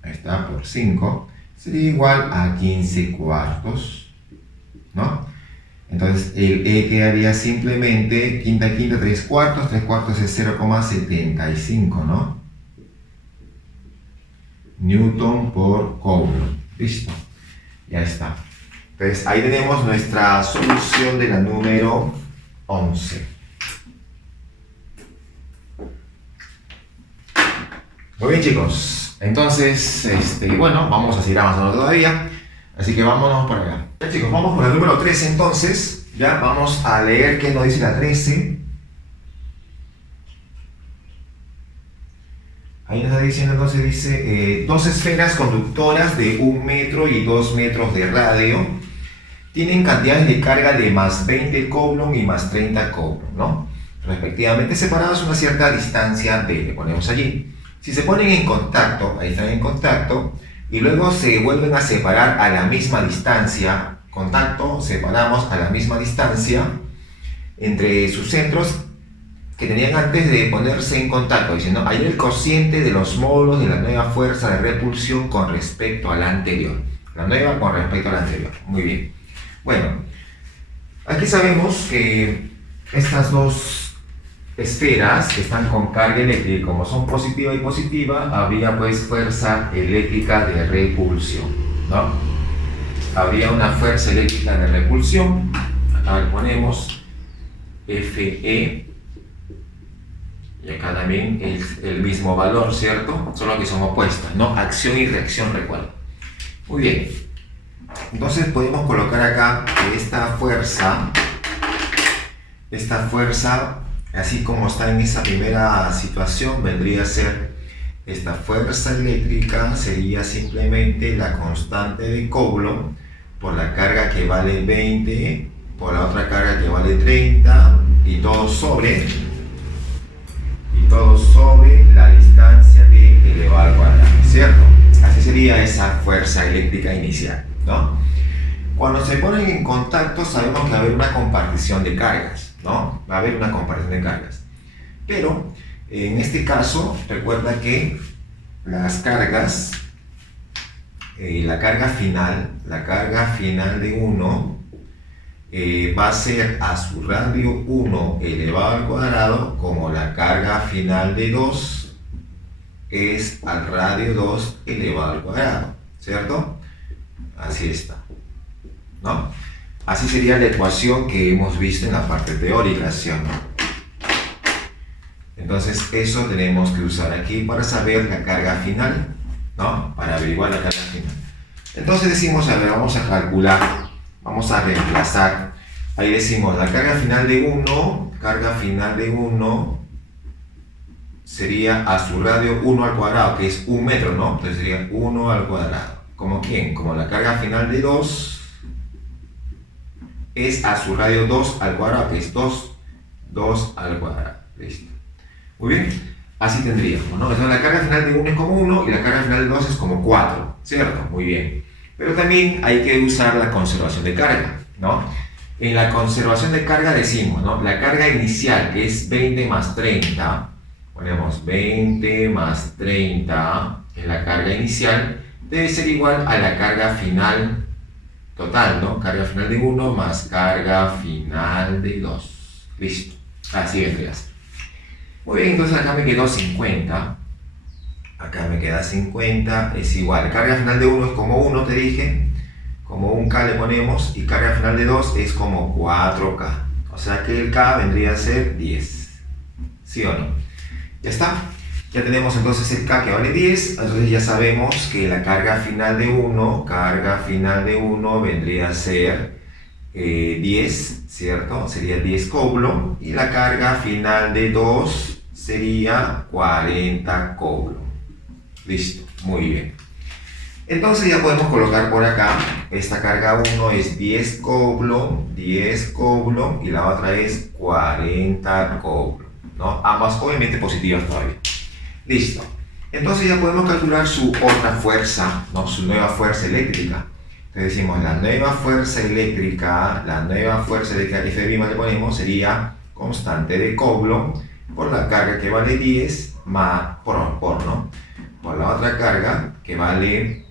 Ahí está, por 5. Sería igual a 15 cuartos, ¿no? Entonces el E quedaría simplemente quinta, 3 cuartos. 3 cuartos es 0,75, ¿no? Newton por coulomb. Listo. Ya está. Entonces ahí tenemos nuestra solución de la número 11. Muy bien, chicos. Entonces, bueno, vamos a seguir avanzando todavía. Así que vámonos por acá. Ya, chicos, vamos con el número 13 entonces. Ya vamos a leer qué nos dice la 13. Ahí nos está diciendo, entonces dice, dos esferas conductoras de 1 metro y 2 metros de radio tienen cantidades de carga de más 20 coulomb y más 30 coulomb, ¿no? Respectivamente separadas una cierta distancia D, le ponemos allí. Si se ponen en contacto, ahí están en contacto, y luego se vuelven a separar a la misma distancia, contacto, separamos a la misma distancia entre sus centros que tenían antes de ponerse en contacto, diciendo, hay el cociente de los módulos de la nueva fuerza de repulsión con respecto a la anterior. La nueva con respecto a la anterior. Muy bien. Bueno, aquí sabemos que estas dos esferas que están con carga eléctrica, como son positiva y positiva, habría pues fuerza eléctrica de repulsión, ¿no? Habría una fuerza eléctrica de repulsión, acá le ponemos Fe, y acá también es el mismo valor, ¿cierto? Solo que son opuestas, ¿no? Acción y reacción, recuerda. Muy bien. Entonces podemos colocar acá que esta fuerza, así como está en esa primera situación, vendría a ser esta fuerza eléctrica, sería simplemente la constante de Coulomb por la carga que vale 20, por la otra carga que vale 30, y todo sobre la distancia de elevado al cuadrado, ¿cierto? Así sería esa fuerza eléctrica inicial, ¿no? Cuando se ponen en contacto sabemos que va a haber una compartición de cargas, ¿no? Va a haber una compartición de cargas. Pero en este caso, recuerda que las cargas, la carga final de 1 va a ser a su radio 1 elevado al cuadrado, como la carga final de 2 es al radio 2 elevado al cuadrado, ¿cierto? Así está, ¿no? Así sería la ecuación que hemos visto en la parte teórica, ¿sí o no? Entonces eso tenemos que usar aquí para saber la carga final, ¿no? Para averiguar la carga final. Entonces decimos, a ver, vamos a calcular, vamos a reemplazar. Ahí decimos, la carga final de 1 sería a su radio 1 al cuadrado, que es 1 metro, ¿no? Entonces sería 1 al cuadrado. ¿Como quién? Como la carga final de 2 es a su radio 2 al cuadrado, que es 2 al cuadrado. Listo. Muy bien, así tendríamos, ¿no? Entonces la carga final de 1 es como 1 y la carga final de 2 es como 4, ¿cierto? Muy bien. Pero también hay que usar la conservación de carga, ¿no? En la conservación de carga decimos, ¿no? La carga inicial, que es 20 más 30, ponemos 20 más 30 en la carga inicial, debe ser igual a la carga final total, ¿no? Carga final de 1 más carga final de 2. Listo. Así vendría a ser. Muy bien, entonces acá me quedó 50. Acá me queda 50, es igual. Carga final de 1 es como 1, te dije. Como 1K le ponemos. Y carga final de 2 es como 4K. O sea que el K vendría a ser 10. ¿Sí o no? Ya está. Ya tenemos entonces el K que vale 10. Entonces ya sabemos que la carga final de 1 vendría a ser 10, ¿cierto? Sería 10 Coulomb. Y la carga final de 2 sería 40 Coulomb. Listo, muy bien. Entonces ya podemos colocar por acá, esta carga 1 es 10 Coulomb, y la otra es 40 Coulomb, ¿no? Ambas obviamente positivas todavía. Listo. Entonces ya podemos calcular su otra fuerza, ¿no? Su nueva fuerza eléctrica. Entonces decimos, la nueva fuerza eléctrica que F' le ponemos sería constante de Coulomb por la carga que vale 10 más por la otra carga que vale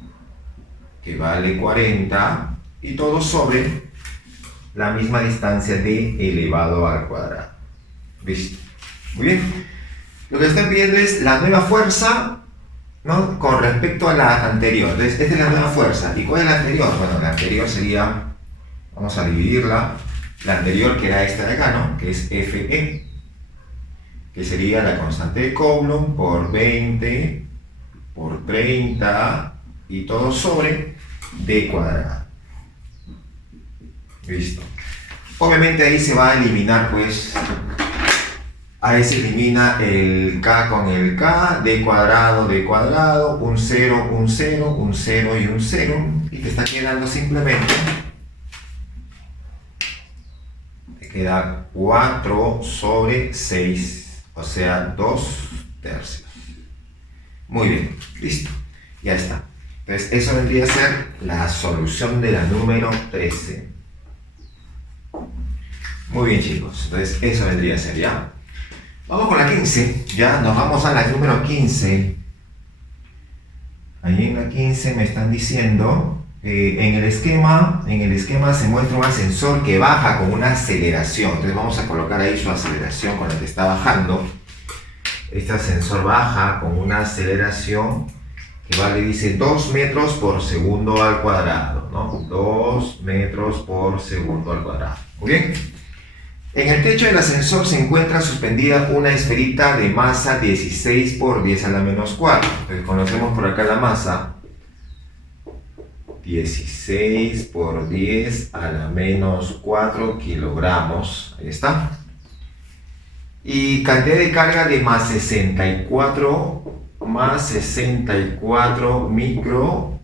40 y todo sobre la misma distancia de elevado al cuadrado. ¿Listo? Muy bien. Lo que están pidiendo es la nueva fuerza, ¿no? Con respecto a la anterior. Entonces, esta es la nueva fuerza. ¿Y cuál es la anterior? Bueno, la anterior sería, vamos a dividirla, la anterior que era esta de acá, ¿no? Que es Fe, que sería la constante de Coulomb por 20 por 30 y todo sobre d cuadrado. Listo. Obviamente ahí se va a eliminar, pues, ahí se elimina el k con el k, d cuadrado, un 0, un 0, un 0 y un 0, y te está quedando simplemente, te queda 4 sobre 6, o sea, 2 tercios. Muy bien, listo, ya está. Entonces, eso vendría a ser la solución de la número 13. Muy bien, chicos, entonces eso vendría a ser, ¿ya? Vamos con la 15, ya, nos vamos a la número 15. Ahí en la 15 me están diciendo, en el esquema se muestra un ascensor que baja con una aceleración. Entonces vamos a colocar ahí su aceleración con la que está bajando. Este ascensor baja con una aceleración que vale, dice, 2 metros por segundo al cuadrado, ¿no? 2 metros por segundo al cuadrado. Muy bien. En el techo del ascensor se encuentra suspendida una esferita de masa 16 por 10 a la menos 4. Entonces conocemos por acá la masa. 16 por 10 a la menos 4 kilogramos. Ahí está. Y cantidad de carga de más 64 microcouro,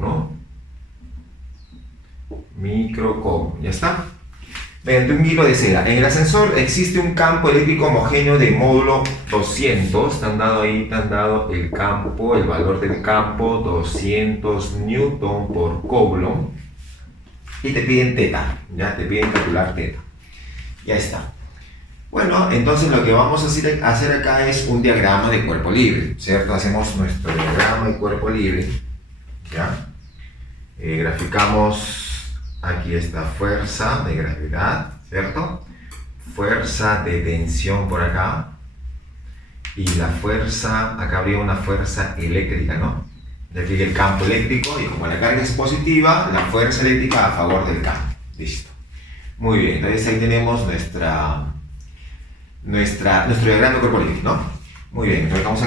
¿no? Microcouro, ya está. Mediante un hilo de seda. En el ascensor existe un campo eléctrico homogéneo de módulo 200. Te han dado ahí, te han dado el campo, el valor del campo, 200 newton por coulomb. Y te piden teta, ya te piden calcular teta. Ya está. Bueno, entonces lo que vamos a hacer acá es un diagrama de cuerpo libre, ¿cierto? Hacemos nuestro diagrama de cuerpo libre, ¿ya? Graficamos aquí esta fuerza de gravedad, ¿cierto? Fuerza de tensión por acá. Y la fuerza, acá habría una fuerza eléctrica, ¿no? De aquí el campo eléctrico, y como la carga es positiva, la fuerza eléctrica a favor del campo. Listo. Muy bien, entonces ahí tenemos nuestro diagrama de cuerpo libre, ¿no? Muy bien, entonces vamos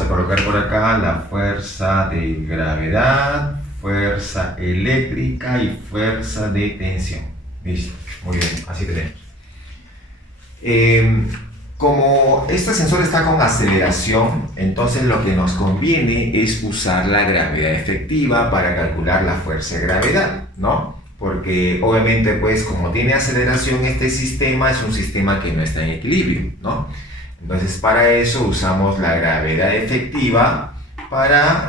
a colocar por acá la fuerza de gravedad, fuerza eléctrica y fuerza de tensión. Listo, muy bien, así tenemos. Como este sensor está con aceleración, entonces lo que nos conviene es usar la gravedad efectiva para calcular la fuerza de gravedad, ¿no? Porque obviamente pues como tiene aceleración este sistema es un sistema que no está en equilibrio, ¿no? Entonces para eso usamos la gravedad efectiva para,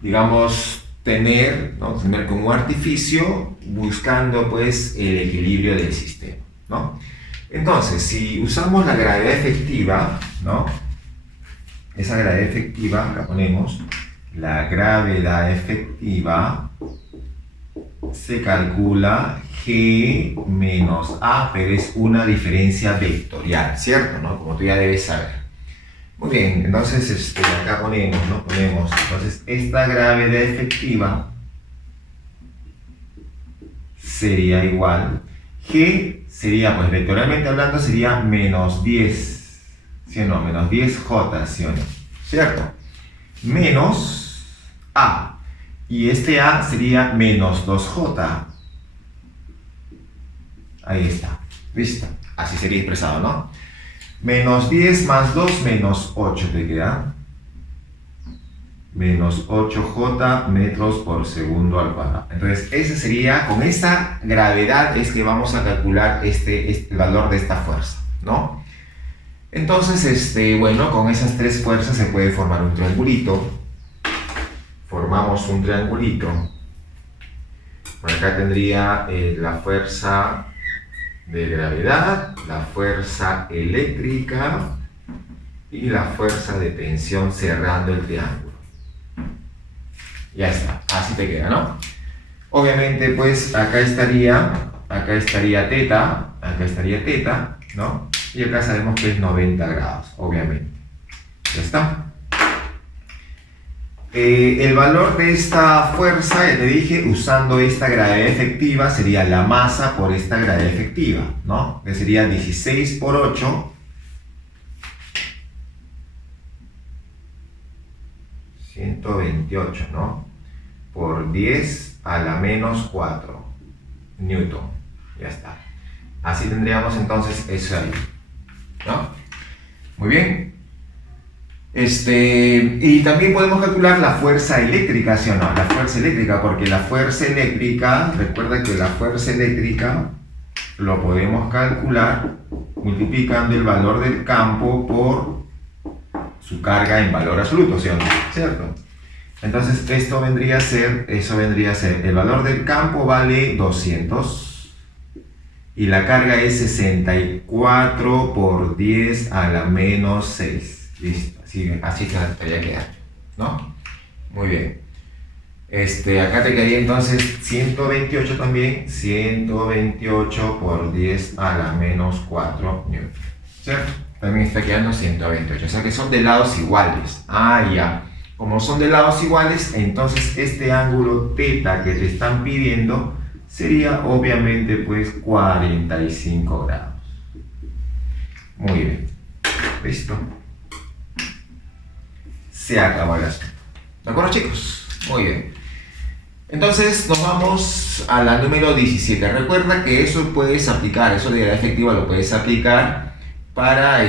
digamos, tener como un artificio buscando pues el equilibrio del sistema, ¿no? Entonces si usamos la gravedad efectiva, ¿no? Esa gravedad efectiva, acá ponemos, la gravedad efectiva se calcula G menos A, pero es una diferencia vectorial, ¿cierto? ¿No? Como tú ya debes saber. Muy bien, entonces acá ponemos, ¿no? Entonces esta gravedad efectiva sería igual, G sería, pues vectorialmente hablando, sería menos 10, ¿sí o no? Menos 10J, ¿sí o no? ¿Cierto? Menos A. Y este A sería menos 2J. Ahí está. ¿Listo? Así sería expresado, ¿no? Menos 10 más 2, menos 8 te queda. Menos 8J metros por segundo al cuadrado. Entonces, ese sería, con esta gravedad es que vamos a calcular el valor de esta fuerza, ¿no? Entonces, bueno, con esas tres fuerzas se puede formar un triangulito. Formamos un triangulito. Por acá tendría la fuerza de gravedad, la fuerza eléctrica y la fuerza de tensión cerrando el triángulo. Ya está, así te queda, ¿no? Obviamente, pues acá estaría teta, ¿no? Y acá sabemos que es 90 grados, obviamente. Ya está. El valor de esta fuerza, ya te dije, usando esta gravedad efectiva, sería la masa por esta gravedad efectiva, ¿no? Que sería 16 por 8. 128, ¿no? Por 10 a la menos 4 newton. Ya está. Así tendríamos entonces eso ahí, ¿no? Muy bien. Y también podemos calcular la fuerza eléctrica, ¿sí o no? La fuerza eléctrica, porque la fuerza eléctrica, recuerda que la fuerza eléctrica lo podemos calcular multiplicando el valor del campo por su carga en valor absoluto, ¿sí o no? ¿Cierto? Entonces eso vendría a ser, el valor del campo vale 200 y la carga es 64 por 10 a la menos 6. Listo. Así te voy a quedar, ¿no? Muy bien. Acá te quedaría entonces 128 también, 128 por 10 a la menos 4 newton, ¿cierto? También está quedando 128, o sea que son de lados iguales. Ah, ya. Como son de lados iguales, entonces este ángulo θ que te están pidiendo sería obviamente pues 45 grados. Muy bien. Listo. Se acabó el asunto. ¿De acuerdo, chicos? Muy bien. Entonces nos vamos a la número 17. Recuerda que eso puedes aplicar, eso de la efectiva lo puedes aplicar para,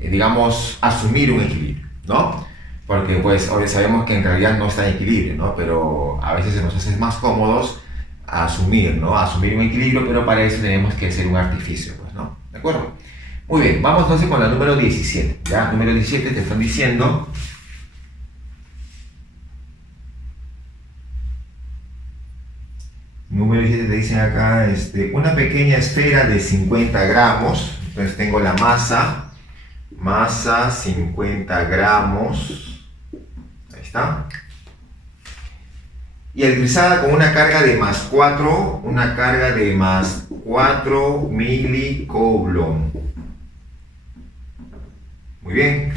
digamos, asumir un equilibrio, ¿no? Porque pues hoy sabemos que en realidad no está en equilibrio, ¿no? Pero a veces se nos hace más cómodos asumir, ¿no? Asumir un equilibrio, pero para eso tenemos que hacer un artificio, pues, ¿no? ¿De acuerdo? Muy bien, vamos entonces con la número 17, ¿ya? Número 17 te están diciendo... Número 17 te dicen acá, una pequeña esfera de 50 gramos, entonces tengo la masa 50 gramos, ahí está, y electrizada con una carga de más 4 milicoulomb. Muy bien,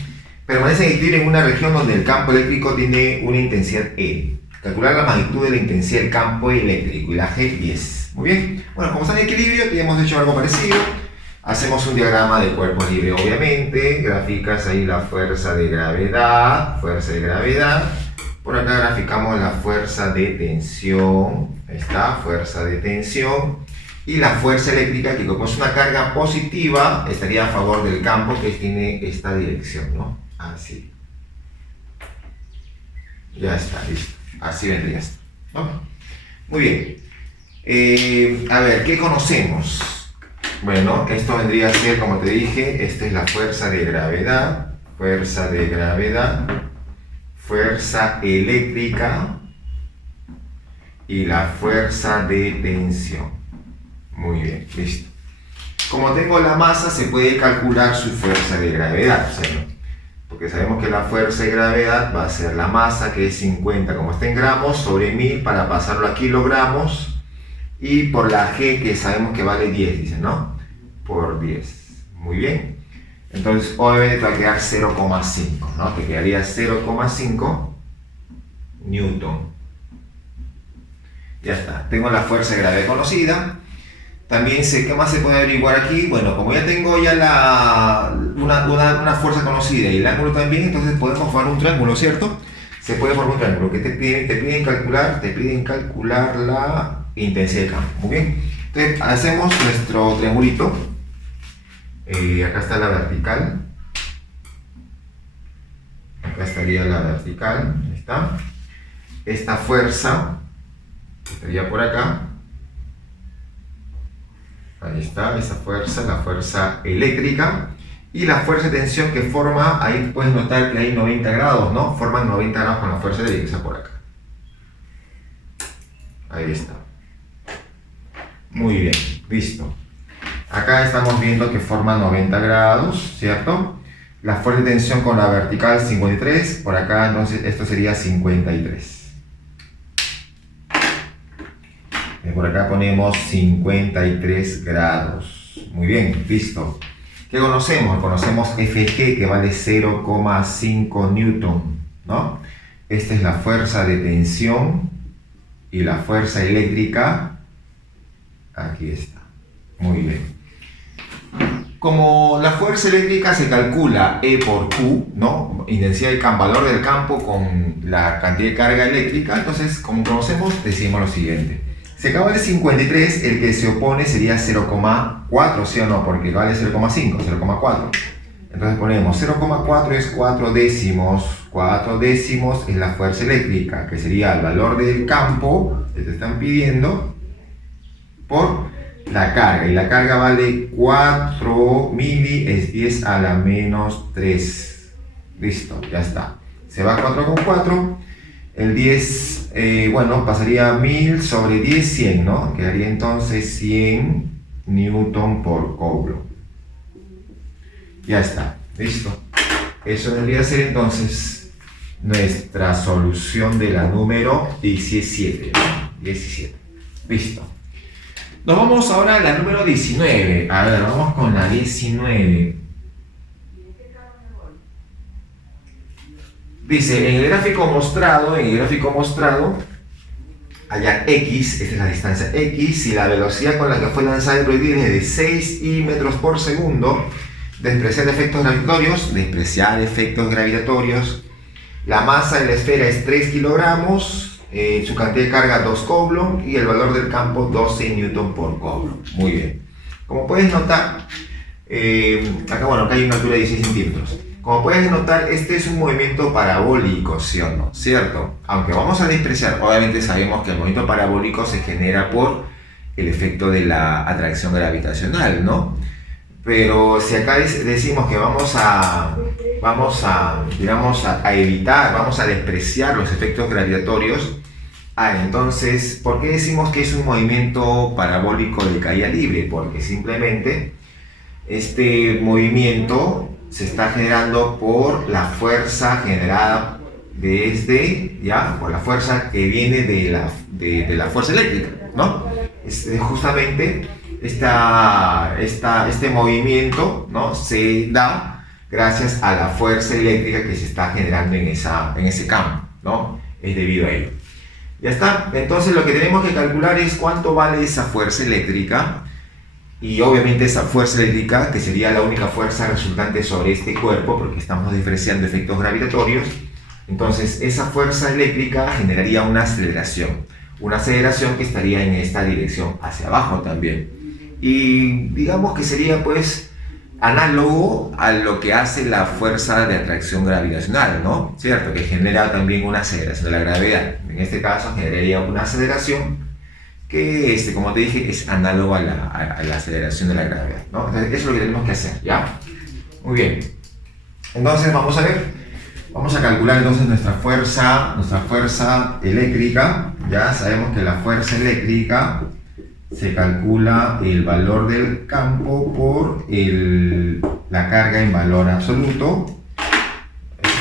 permanece en equilibrio en una región donde el campo eléctrico tiene una intensidad E. Calcular la magnitud de la intensidad del campo eléctrico y la G 10. Muy bien. Bueno, como está en equilibrio, ya hemos hecho algo parecido. Hacemos un diagrama de cuerpo libre, obviamente. Graficas ahí la fuerza de gravedad. Por acá graficamos la fuerza de tensión. Ahí está, fuerza de tensión. Y la fuerza eléctrica, que como es una carga positiva, estaría a favor del campo que tiene esta dirección, ¿no? Así. Ya está, listo. Así vendría esto, ¿no? Muy bien. A ver, ¿qué conocemos? Bueno, esto vendría a ser, como te dije, esta es la fuerza de gravedad, fuerza eléctrica y la fuerza de tensión. Muy bien, listo. Como tengo la masa, se puede calcular su fuerza de gravedad, ¿sí? Porque sabemos que la fuerza de gravedad va a ser la masa, que es 50, como está en gramos, sobre 1000 para pasarlo a kilogramos, y por la G, que sabemos que vale 10, dice, ¿no? Por 10. Muy bien. Entonces, obviamente te va a quedar 0,5, ¿no? Te quedaría 0,5 newton. Ya está. Tengo la fuerza de gravedad conocida. También sé, ¿qué más se puede averiguar aquí? Bueno, como ya tengo ya una fuerza conocida y el ángulo también, entonces podemos formar un triángulo, ¿cierto? Se puede formar un triángulo. ¿Qué te piden calcular? Te piden calcular la intensidad de campo. Muy bien. Entonces, hacemos nuestro triangulito. Acá está la vertical. Acá estaría la vertical. Ahí está. Esta fuerza estaría por acá. Ahí está, esa fuerza, la fuerza eléctrica. Y la fuerza de tensión que forma, ahí puedes notar que hay 90 grados, ¿no? Forman 90 grados con la fuerza eléctrica por acá. Ahí está. Muy bien, listo. Acá estamos viendo que forma 90 grados, ¿cierto? La fuerza de tensión con la vertical 53, por acá entonces esto sería 53. Por acá ponemos 53 grados. Muy bien, listo. ¿Qué conocemos? Conocemos Fg, que vale 0,5 newton, ¿no? Esta es la fuerza de tensión y la fuerza eléctrica. Aquí está. Muy bien. Como la fuerza eléctrica se calcula E por Q, ¿no? Intensidad del campo, valor del campo con la cantidad de carga eléctrica, entonces, como conocemos, decimos lo siguiente. Si acá vale 53, el que se opone sería 0,4, ¿sí o no? Porque vale 0,5, 0,4. Entonces ponemos 0,4 es 4 décimos. 4 décimos es la fuerza eléctrica, que sería el valor del campo que te están pidiendo por la carga. Y la carga vale 4 mili, es 10 a la menos 3. Listo, ya está. Se va 4 con 4. El 10, bueno, pasaría 1000 sobre 10, 100, ¿no? Quedaría entonces 100 newton por coulomb. Ya está, listo. Eso debería ser entonces nuestra solución de la número 17, ¿no? 17. Listo. Nos vamos ahora a la número 19. A ver, vamos con la 19. Dice, en el gráfico mostrado, allá X, esta es la distancia X, y la velocidad con la que fue lanzada el proyectil es de 6 metros por segundo, despreciar efectos gravitatorios. La masa de la esfera es 3 kilogramos, su cantidad de carga 2 coulomb y el valor del campo 12 newton por coulomb. Muy bien. Como puedes notar, acá hay una altura de 16 centímetros. Como puedes notar, este es un movimiento parabólico, ¿sí o no? ¿Cierto? Aunque vamos a despreciar, obviamente sabemos que el movimiento parabólico se genera por el efecto de la atracción gravitacional, ¿no? Pero si acá decimos que vamos a evitar, vamos a despreciar los efectos gravitatorios, entonces, ¿por qué decimos que es un movimiento parabólico de caída libre? Porque simplemente este movimiento se está generando por la fuerza generada por la fuerza que viene de la fuerza eléctrica, ¿no? Justamente este movimiento, ¿no?, se da gracias a la fuerza eléctrica que se está generando en ese campo, ¿no? Es debido a ello. Ya está. Entonces lo que tenemos que calcular es cuánto vale esa fuerza eléctrica. Y obviamente esa fuerza eléctrica, que sería la única fuerza resultante sobre este cuerpo, porque estamos diferenciando efectos gravitatorios, entonces esa fuerza eléctrica generaría una aceleración que estaría en esta dirección hacia abajo también. Y digamos que sería pues análogo a lo que hace la fuerza de atracción gravitacional, ¿no? ¿Cierto? Que genera también una aceleración de la gravedad. En este caso generaría una aceleración que, como te dije, es análogo a la aceleración de la gravedad, ¿no? Entonces, eso es lo que tenemos que hacer, ¿ya? Muy bien. Entonces, vamos a calcular entonces nuestra fuerza eléctrica. Ya sabemos que la fuerza eléctrica se calcula el valor del campo por la carga en valor absoluto.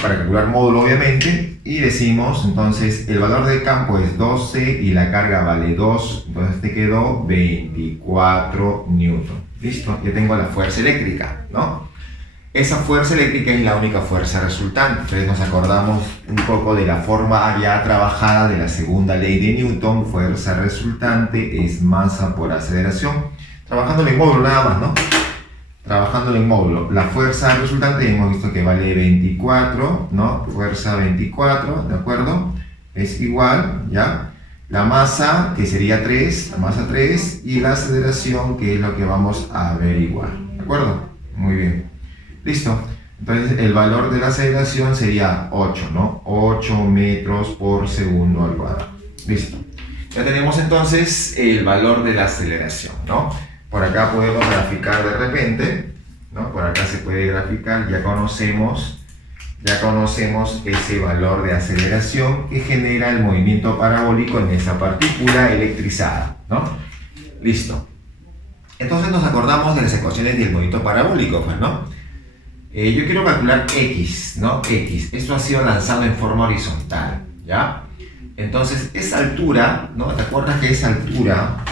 Para calcular módulo, obviamente, y decimos entonces el valor del campo es 12 y la carga vale 2, entonces te quedó 24 newton. Listo, ya tengo la fuerza eléctrica, ¿no? Esa fuerza eléctrica es la única fuerza resultante. Entonces nos acordamos un poco de la forma ya trabajada de la segunda ley de Newton: fuerza resultante es masa por aceleración. Trabajándolo en módulo nada más, ¿no? Trabajándolo en módulo, la fuerza resultante hemos visto que vale 24, ¿no? Fuerza 24, ¿de acuerdo? Es igual, ¿ya? La masa, que sería 3, la masa 3, y la aceleración, que es lo que vamos a averiguar, ¿de acuerdo? Muy bien. Listo. Entonces el valor de la aceleración sería 8, ¿no? 8 metros por segundo al cuadrado. Listo. Ya tenemos entonces el valor de la aceleración, ¿no? Por acá podemos graficar de repente, ¿no? Por acá se puede graficar, ya conocemos ese valor de aceleración que genera el movimiento parabólico en esa partícula electrizada, ¿no? Listo. Entonces nos acordamos de las ecuaciones del movimiento parabólico, pues, ¿no? Yo quiero calcular X, ¿no? X. Esto ha sido lanzado en forma horizontal, ¿ya? Entonces, esa altura, ¿no? ¿Te acuerdas que esa altura,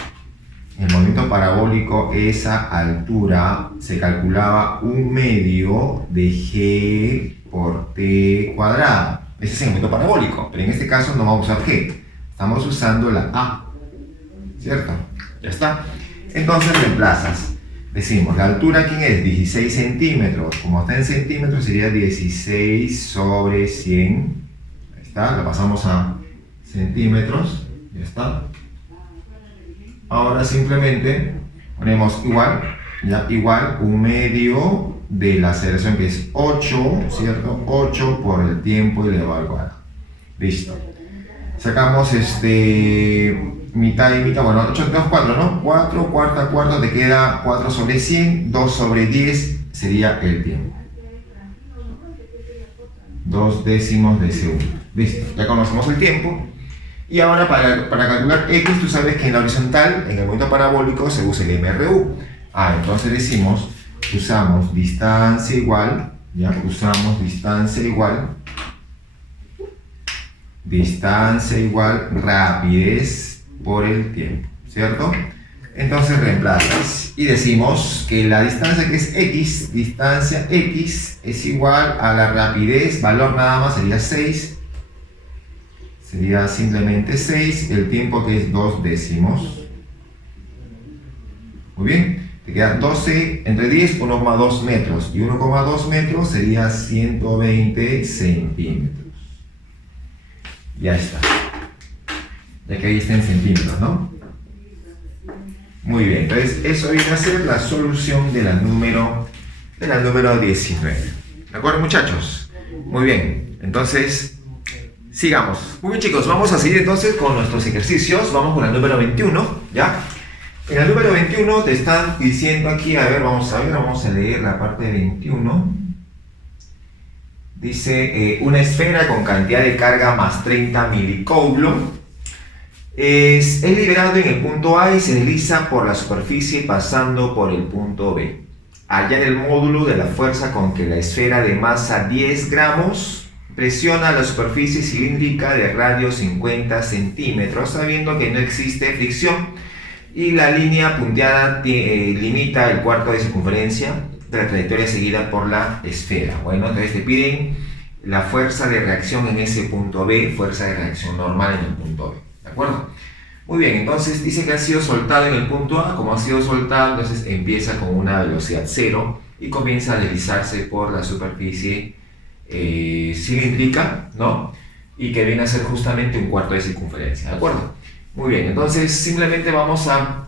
el movimiento parabólico, esa altura se calculaba 1/2 de G por T cuadrado? Ese es el movimiento parabólico, pero en este caso no vamos a usar G, estamos usando la A, ¿cierto? Ya está. Entonces reemplazas. Decimos, la altura, ¿quién es? 16 centímetros. Como está en centímetros, sería 16 sobre 100. Ahí está, lo pasamos a centímetros. Ya está. Ahora simplemente ponemos igual, ya, igual 1/2 de la aceleración, que es 8, ¿cierto? 8 por el tiempo elevado al cuadrado. Listo. Sacamos mitad y mitad, bueno, 8, 2, 4, ¿no? 4, cuarta, te queda 4 sobre 100, 2 sobre 10 sería el tiempo. 2 décimos de segundo. Listo, ya conocemos el tiempo. Y ahora para calcular X, tú sabes que en la horizontal, en el movimiento parabólico, se usa el MRU. Entonces decimos, usamos distancia igual, ya usamos distancia igual rapidez por el tiempo, ¿cierto? Entonces reemplazas y decimos que la distancia, que es X, distancia X es igual a la rapidez, valor nada más sería 6, sería simplemente 6, el tiempo, que es 2 décimos. Muy bien, te quedan 12 entre 10, 1,2 metros. Y 1,2 metros sería 120 centímetros. Ya está. Ya que ahí está en centímetros, ¿no? Muy bien, entonces eso viene a ser la solución de la número 19. ¿De acuerdo, muchachos? Muy bien, entonces sigamos. Muy bien, chicos, vamos a seguir entonces con nuestros ejercicios. Vamos con la número 21, ¿ya? En la número 21 te están diciendo aquí, a ver, vamos a leer la parte de 21. Dice, una esfera con cantidad de carga más 30 milicoulomb es liberado en el punto A y se desliza por la superficie pasando por el punto B. Hallar el módulo de la fuerza con que la esfera de masa 10 gramos presiona la superficie cilíndrica de radio 50 centímetros, sabiendo que no existe fricción y la línea punteada limita el cuarto de circunferencia de la trayectoria seguida por la esfera. Bueno, entonces te piden la fuerza de reacción en ese punto B, fuerza de reacción normal en el punto B. ¿De acuerdo? Muy bien, entonces dice que ha sido soltado en el punto A. Como ha sido soltado, entonces empieza con una velocidad 0 y comienza a deslizarse por la superficie cilíndrica, ¿no? Y que viene a ser justamente un cuarto de circunferencia, ¿de acuerdo? Muy bien, entonces simplemente vamos a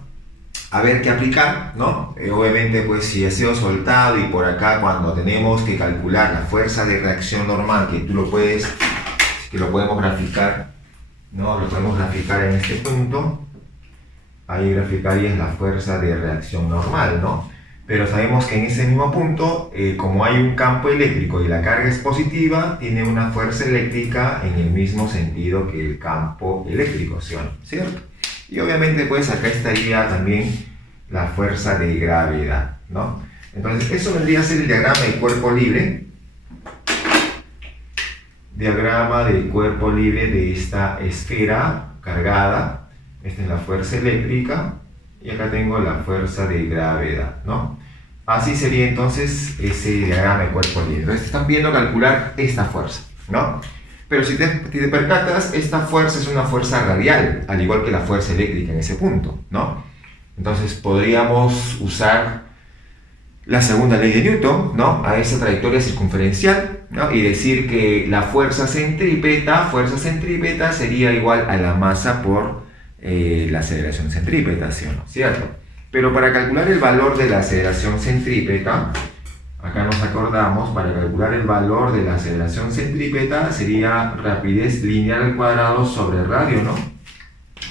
ver qué aplicar, ¿no? Obviamente, pues si ha sido soltado y por acá cuando tenemos que calcular la fuerza de reacción normal, que tú lo puedes, que lo podemos graficar, ¿no? Lo podemos graficar en este punto. Ahí graficarías la fuerza de reacción normal, ¿no? Pero sabemos que en ese mismo punto, como hay un campo eléctrico y la carga es positiva, tiene una fuerza eléctrica en el mismo sentido que el campo eléctrico, ¿sí o no? ¿Cierto? Y obviamente pues acá estaría también la fuerza de gravedad, ¿no? Entonces eso vendría a ser el diagrama de cuerpo libre. Diagrama del cuerpo libre de esta esfera cargada. Esta es la fuerza eléctrica y acá tengo la fuerza de gravedad, ¿no? Así sería entonces ese diagrama de cuerpo libre. Entonces te están pidiendo calcular esta fuerza, ¿no? Pero si te percatas, esta fuerza es una fuerza radial, al igual que la fuerza eléctrica en ese punto, ¿no? Entonces podríamos usar la segunda ley de Newton, ¿no? A esa trayectoria circunferencial, ¿no? Y decir que la fuerza centrípeta sería igual a la masa por la aceleración centrípeta, ¿sí o no? ¿Cierto? Pero para calcular el valor de la aceleración centrípeta, acá nos acordamos, para calcular el valor de la aceleración centrípeta sería rapidez lineal al cuadrado sobre radio, ¿no?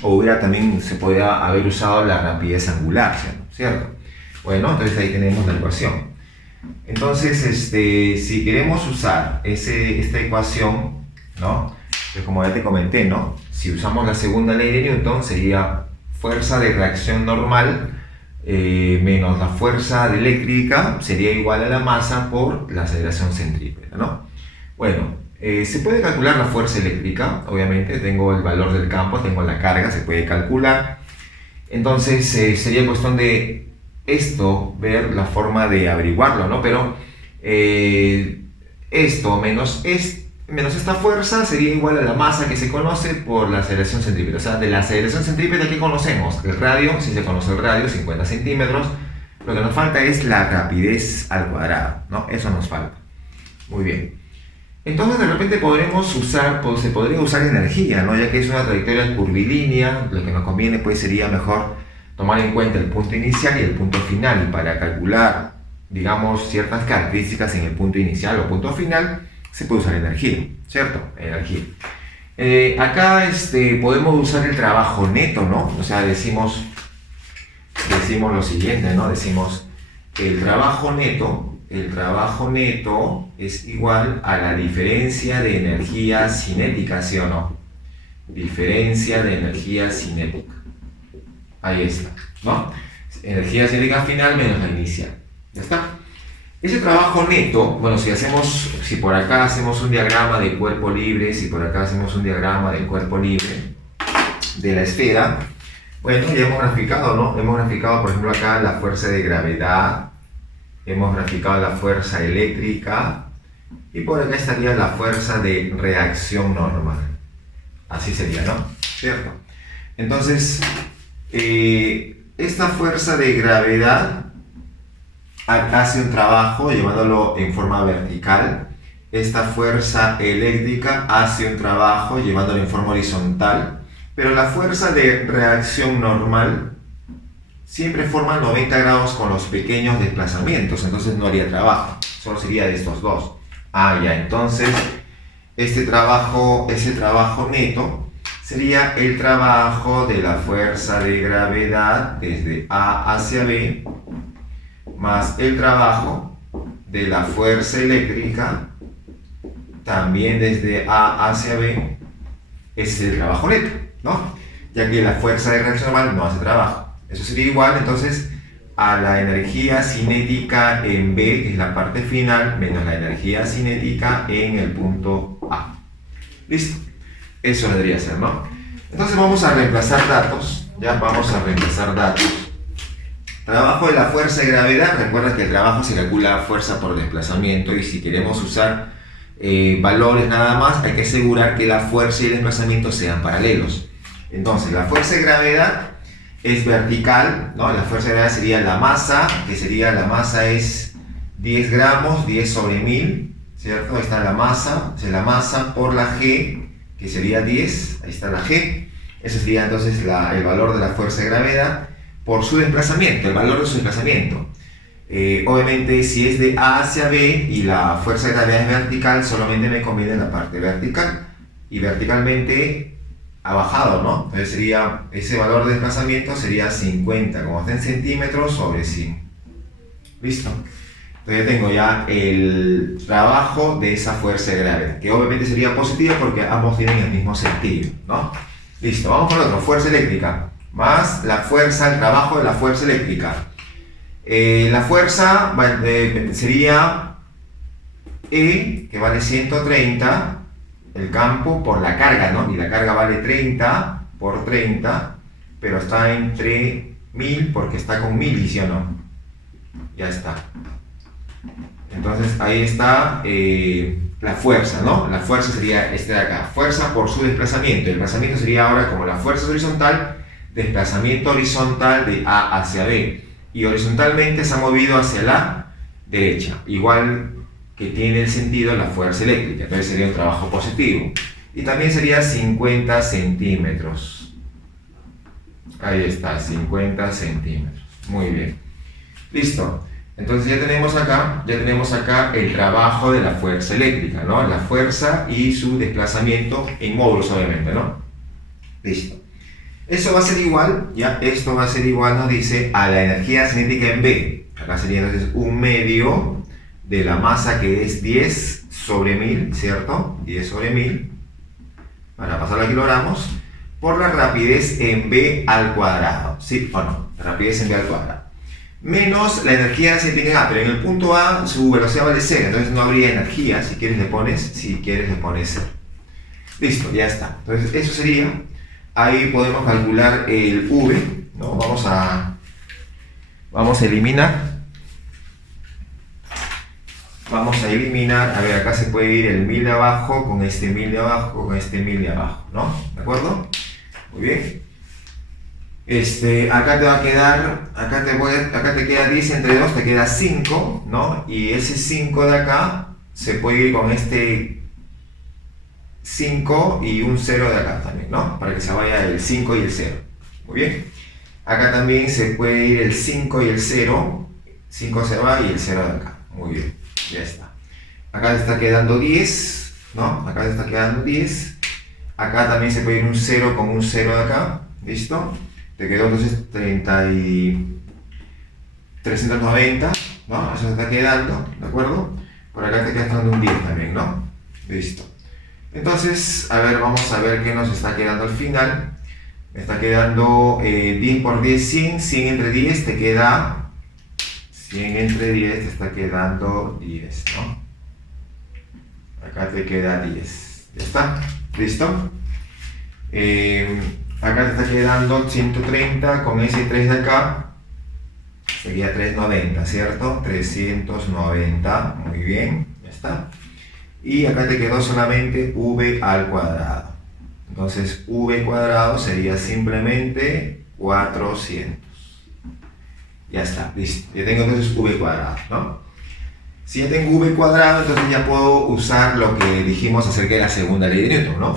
O también se podría haber usado la rapidez angular, ¿cierto? Bueno, entonces ahí tenemos la ecuación. Entonces, si queremos usar esta ecuación, ¿no? Pues como ya te comenté, ¿no? Si usamos la segunda ley de Newton, sería fuerza de reacción normal menos la fuerza eléctrica sería igual a la masa por la aceleración centrípeta, ¿no? Bueno, se puede calcular la fuerza eléctrica, obviamente, tengo el valor del campo, tengo la carga, se puede calcular. Entonces sería cuestión de ver la forma de averiguarlo, ¿no? Pero esto menos esta fuerza sería igual a la masa que se conoce por la aceleración centrípeta. O sea, de la aceleración centrípeta, ¿qué conocemos? El radio, si se conoce el radio, 50 centímetros. Lo que nos falta es la rapidez al cuadrado, ¿no? Eso nos falta. Muy bien. Entonces, de repente se podría usar energía, ¿no? Ya que es una trayectoria curvilínea, lo que nos conviene pues sería mejor tomar en cuenta el punto inicial y el punto final. Y para calcular, digamos, ciertas características en el punto inicial o punto final, se puede usar energía, ¿cierto? Energía. Acá podemos usar el trabajo neto, ¿no? O sea, decimos lo siguiente, ¿no? Decimos que el trabajo neto es igual a la diferencia de energía cinética, ¿sí o no? Diferencia de energía cinética. Ahí está, ¿no? Energía cinética final menos la inicial. Ya está. Ese trabajo neto, bueno, si por acá hacemos un diagrama de cuerpo libre, si por acá hacemos un diagrama de cuerpo libre de la esfera, bueno, ya hemos graficado, ¿no? Hemos graficado, por ejemplo, acá la fuerza de gravedad, hemos graficado la fuerza eléctrica y por acá estaría la fuerza de reacción normal. Así sería, ¿no? ¿Cierto? Entonces, esta fuerza de gravedad hace un trabajo llevándolo en forma vertical. Esta fuerza eléctrica hace un trabajo llevándolo en forma horizontal. Pero la fuerza de reacción normal siempre forma 90 grados con los pequeños desplazamientos, entonces no haría trabajo, solo sería de estos dos. Ya, entonces ese trabajo neto sería el trabajo de la fuerza de gravedad desde A hacia B, más el trabajo de la fuerza eléctrica también desde A hacia B. Ese es el trabajo neto, ¿no? Ya que la fuerza de reacción normal no hace trabajo. Eso sería igual entonces a la energía cinética en B, que es la parte final, menos la energía cinética en el punto A. ¿Listo? Eso debería ser, ¿no? Entonces vamos a reemplazar datos. Ya vamos a reemplazar datos. Trabajo de la fuerza de gravedad. Recuerda que el trabajo se calcula fuerza por desplazamiento, y si queremos usar valores nada más, hay que asegurar que la fuerza y el desplazamiento sean paralelos. Entonces la fuerza de gravedad es vertical, ¿no? La fuerza de gravedad sería la masa, que sería la masa es 10 gramos, 10 sobre 1000, ¿cierto? Ahí está la masa, o sea, la masa por la G, que sería 10, ahí está la G. Ese sería entonces el valor de la fuerza de gravedad por su desplazamiento, el valor de su desplazamiento. Obviamente, si es de A hacia B y la fuerza de gravedad es vertical, solamente me conviene la parte vertical, y verticalmente ha bajado, ¿no? Entonces sería, ese valor de desplazamiento sería 50, como está en centímetros, sobre 100. ¿Listo? Entonces ya tengo ya el trabajo de esa fuerza de gravedad, que obviamente sería positiva porque ambos tienen el mismo sentido, ¿no? Listo, vamos con otro, fuerza eléctrica, más la fuerza, el trabajo de la fuerza eléctrica. La fuerza sería E, que vale 130, el campo por la carga, ¿no? Y la carga vale 30 por 30, pero está entre 1000 porque está con 1000, ¿sí o no? Ya está. Entonces ahí está la fuerza, ¿no? La fuerza sería este de acá, fuerza por su desplazamiento. El desplazamiento sería ahora, como la fuerza es horizontal, desplazamiento horizontal de A hacia B. Y horizontalmente se ha movido hacia la derecha, igual que tiene el sentido la fuerza eléctrica. Entonces sería un trabajo positivo. Y también sería 50 centímetros. Ahí está, 50 centímetros. Muy bien. Listo. Entonces ya tenemos acá el trabajo de la fuerza eléctrica, ¿no? La fuerza y su desplazamiento en módulos, obviamente, ¿no? Listo. Eso va a ser igual, ya, esto va a ser igual, nos dice, a la energía cinética en B. Acá sería entonces un medio de la masa, que es 10 sobre 1000, ¿cierto? 10 sobre 1000, para pasarlo a kilogramos, por la rapidez en B al cuadrado, ¿sí o no? La rapidez en B al cuadrado. Menos la energía cinética en A, pero en el punto A su velocidad vale 0, entonces no habría energía. Si quieres le pones 0. Listo, ya está. Entonces eso sería, ahí podemos calcular el V, ¿no? Vamos a eliminar. Vamos a eliminar, a ver, acá se puede ir el 1000 de abajo con este 1000 de abajo, con este 1000 de abajo, ¿no? ¿De acuerdo? Muy bien. Acá te va a quedar, acá te queda 10 entre 2, te queda 5, ¿no? Y ese 5 de acá se puede ir con este 5 y un 0 de acá también, ¿no? Para que se vaya el 5 y el 0. Muy bien. Acá también se puede ir el 5 y el 0. 5 se va y el 0 de acá. Muy bien. Ya está. Acá te está quedando 10, ¿no? Acá te está quedando 10. Acá también se puede ir un 0 con un 0 de acá. ¿Listo? Te quedó entonces 390, ¿no? Eso te está quedando, ¿de acuerdo? Por acá te queda quedando un 10 también, ¿no? Listo. Entonces, a ver, vamos a ver qué nos está quedando al final. Me está quedando 10 por 10, 100. 100 entre 10 te queda... 100 entre 10 te está quedando 10, ¿no? Acá te queda 10. ¿Ya está? ¿Listo? Acá te está quedando 130 con ese 3 de acá. Sería 390, ¿cierto? 390. Muy bien. Ya está. Y acá te quedó solamente v al cuadrado. Entonces v cuadrado sería simplemente 400. Ya está, listo. Ya tengo entonces v cuadrado, ¿no? Si ya tengo v cuadrado, entonces ya puedo usar lo que dijimos acerca de la segunda ley de Newton, ¿no?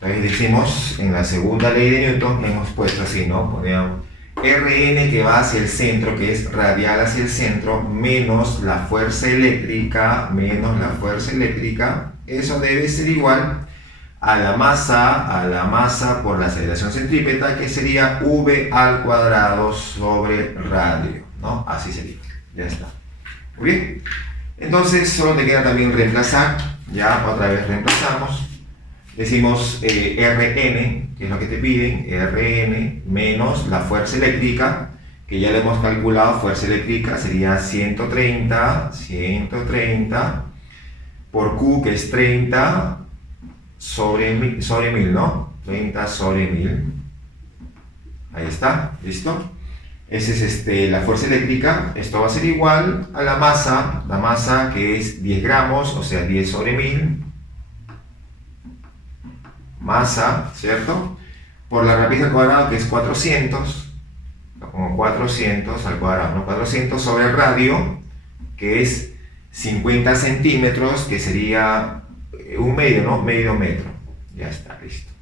Entonces decimos, en la segunda ley de Newton, hemos puesto así, ¿no? Poníamos Rn que va hacia el centro, que es radial hacia el centro, menos la fuerza eléctrica, eso debe ser igual a la masa por la aceleración centrípeta, que sería v al cuadrado sobre radio, ¿no? Así sería, ya está. Muy bien, entonces solo te queda también reemplazar, ya otra vez reemplazamos, decimos Rn, que es lo que te piden, Rn menos la fuerza eléctrica, que ya le hemos calculado, fuerza eléctrica sería 130 por Q, que es 30 sobre 1000, ¿no? 30 sobre 1000. Ahí está, ¿listo? Esa es la fuerza eléctrica. Esto va a ser igual a la masa que es 10 gramos, o sea, 10 sobre 1000. Masa, ¿cierto? Por la raíz al cuadrado, que es 400. Como 400 al cuadrado, ¿no? 400 sobre el radio, que es 50 centímetros, que sería un medio, ¿no? Medio metro. Ya está, listo.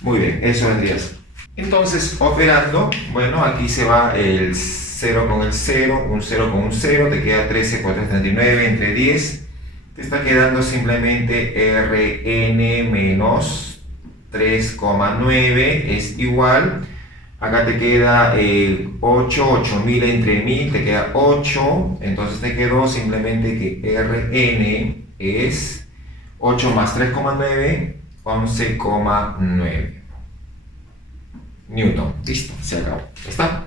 Muy bien, eso vendría a ser. Entonces, operando, bueno, aquí se va el 0 con el 0, un 0 con un 0, te queda 13, 4, 39, entre 10. Te está quedando simplemente Rn menos 3,9 es igual. Acá te queda 8000 entre 1000, te queda 8. Entonces te quedó simplemente que Rn es 8 más 3,9, 11,9 Newton. Listo, se acabó. ¿Está?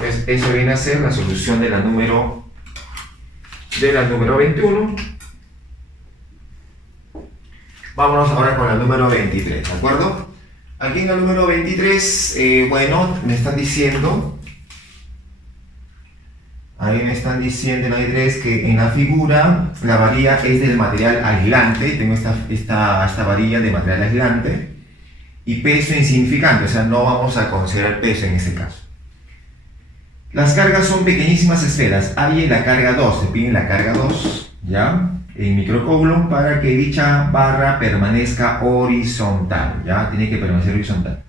Entonces, eso viene a ser la solución de la número 21. Vámonos ahora con la número 23, ¿de acuerdo? Aquí en la número 23, bueno, me están diciendo, ahí me están diciendo en la 23 que en la figura la varilla es del material aislante, tengo esta varilla de material aislante, y peso insignificante, o sea, no vamos a considerar peso en este caso. Las cargas son pequeñísimas esferas, hay la carga 2, se piden la carga 2, ¿ya? En microcoulomb para que dicha barra permanezca horizontal, ¿ya? Tiene que permanecer horizontal.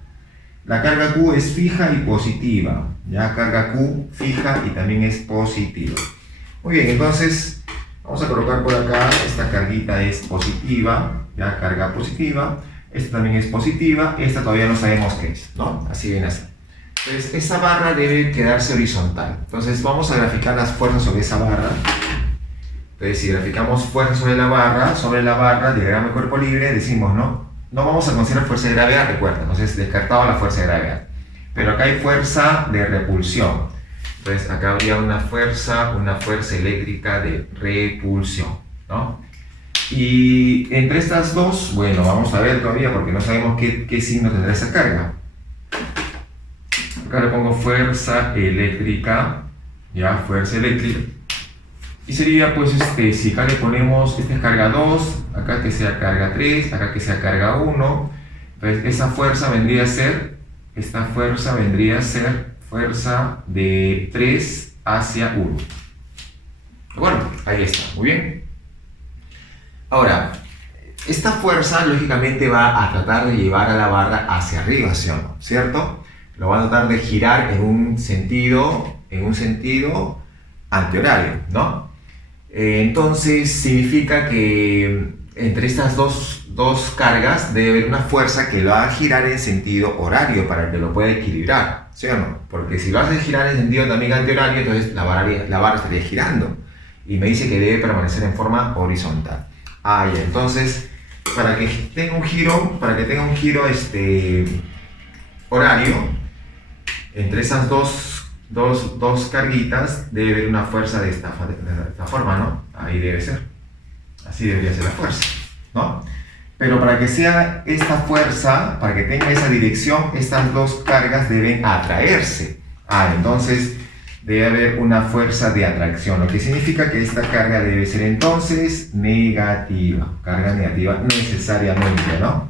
La carga Q es fija y positiva, ¿ya? Carga Q fija y también es positiva. Muy bien, entonces vamos a colocar por acá, esta carguita es positiva, ¿ya? Carga positiva, esta también es positiva, esta todavía no sabemos qué es, ¿no? Así viene así. Entonces, esa barra debe quedarse horizontal. Entonces, vamos a graficar las fuerzas sobre esa barra. Entonces, si graficamos fuerza sobre la barra, diagrama de cuerpo libre, decimos, ¿no? No vamos a considerar fuerza de gravedad, recuerda, entonces descartado la fuerza de gravedad. Pero acá hay fuerza de repulsión. Entonces, acá habría una fuerza eléctrica de repulsión, ¿no? Y entre estas dos, bueno, vamos a ver todavía porque no sabemos qué signo tendrá esa carga. Acá le pongo fuerza eléctrica, ya, fuerza eléctrica. Y sería pues si acá le ponemos, esta es carga 2, acá que sea carga 3, acá que sea carga 1. Entonces esa fuerza vendría a ser, fuerza de 3 hacia 1. Bueno, ahí está, muy bien. Ahora, esta fuerza lógicamente va a tratar de llevar a la barra hacia arriba, ¿sí o no? ¿Cierto? Lo va a tratar de girar en un sentido antihorario, ¿no? Entonces significa que entre estas dos cargas debe haber una fuerza que lo va a girar en sentido horario para que lo pueda equilibrar, ¿sí o no? Porque si lo hace girar en sentido también antihorario, entonces la barra estaría girando y me dice que debe permanecer en forma horizontal. Ah, ya, entonces para que tenga un giro, horario, entre esas dos carguitas debe haber una fuerza de esta forma, ¿no? Ahí debe ser. Así debería ser la fuerza, ¿no? Pero para que sea esta fuerza, para que tenga esa dirección, estas dos cargas deben atraerse. Ah, entonces debe haber una fuerza de atracción, lo que significa que esta carga debe ser entonces negativa. Carga negativa necesariamente, ¿no?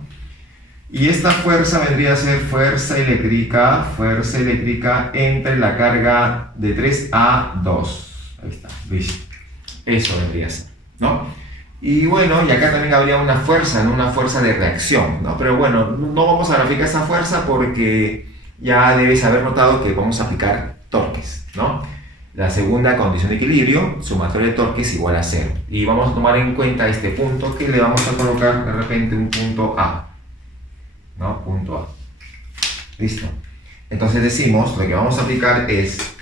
Y esta fuerza vendría a ser fuerza eléctrica entre la carga de 3 a 2. Ahí está, listo. Eso vendría a ser, ¿no? Y bueno, y acá también habría una fuerza, ¿no? Una fuerza de reacción, ¿no? Pero bueno, no vamos a graficar esa fuerza porque ya debes haber notado que vamos a aplicar torques, ¿no? La segunda condición de equilibrio, sumatoria de torques igual a 0. Y vamos a tomar en cuenta este punto que le vamos a colocar de repente un punto A, ¿no? Punto A. Listo. Entonces decimos, lo que vamos a aplicar es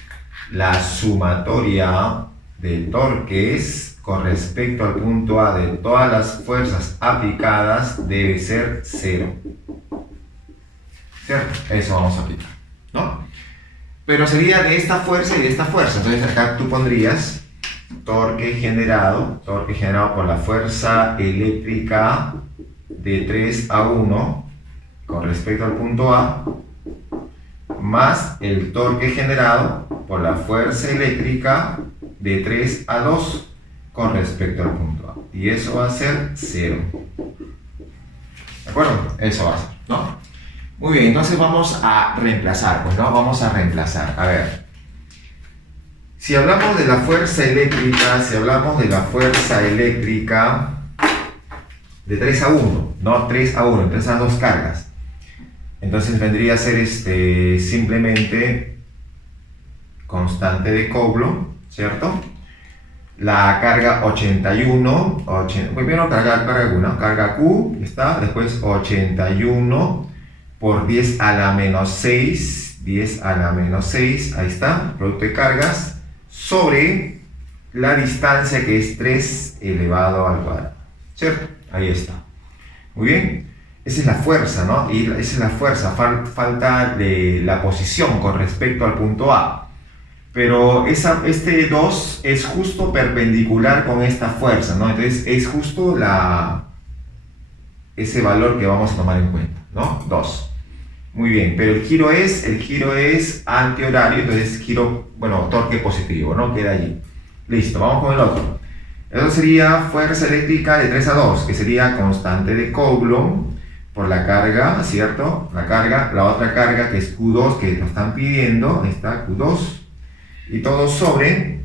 la sumatoria de torques con respecto al punto A de todas las fuerzas aplicadas debe ser 0. ¿Cierto? Eso vamos a aplicar, ¿no? Pero sería de esta fuerza y de esta fuerza. Entonces acá tú pondrías torque generado por la fuerza eléctrica de 3 a 1 con respecto al punto A, más el torque generado por la fuerza eléctrica de 3 a 2 con respecto al punto A. Y eso va a ser 0. ¿De acuerdo? Eso va a ser, ¿no? Muy bien, entonces vamos a reemplazar, pues, ¿no? Vamos a reemplazar. A ver. Si hablamos de la fuerza eléctrica, de 3 a 1, ¿no? 3 a 1, entre esas dos cargas. Entonces vendría a ser simplemente constante de Coulomb, ¿cierto? La carga 81, primero carga Q, está, después 81 por 10 a la menos 6, ahí está, producto de cargas, sobre la distancia que es 3 elevado al cuadrado, ¿cierto? Ahí está. Muy bien. Esa es la fuerza, ¿no? Y esa es la fuerza, falta de la posición con respecto al punto A. Pero este 2 es justo perpendicular con esta fuerza, ¿no? Entonces es justo ese valor que vamos a tomar en cuenta, ¿no? 2. Muy bien, pero el giro es antihorario, entonces giro, bueno, torque positivo, ¿no? Queda allí. Listo, vamos con el otro. Eso sería fuerza eléctrica de 3 a 2, que sería constante de Coulomb por la carga, ¿cierto? La otra carga que es Q2 que nos están pidiendo, ahí está Q2, y todo sobre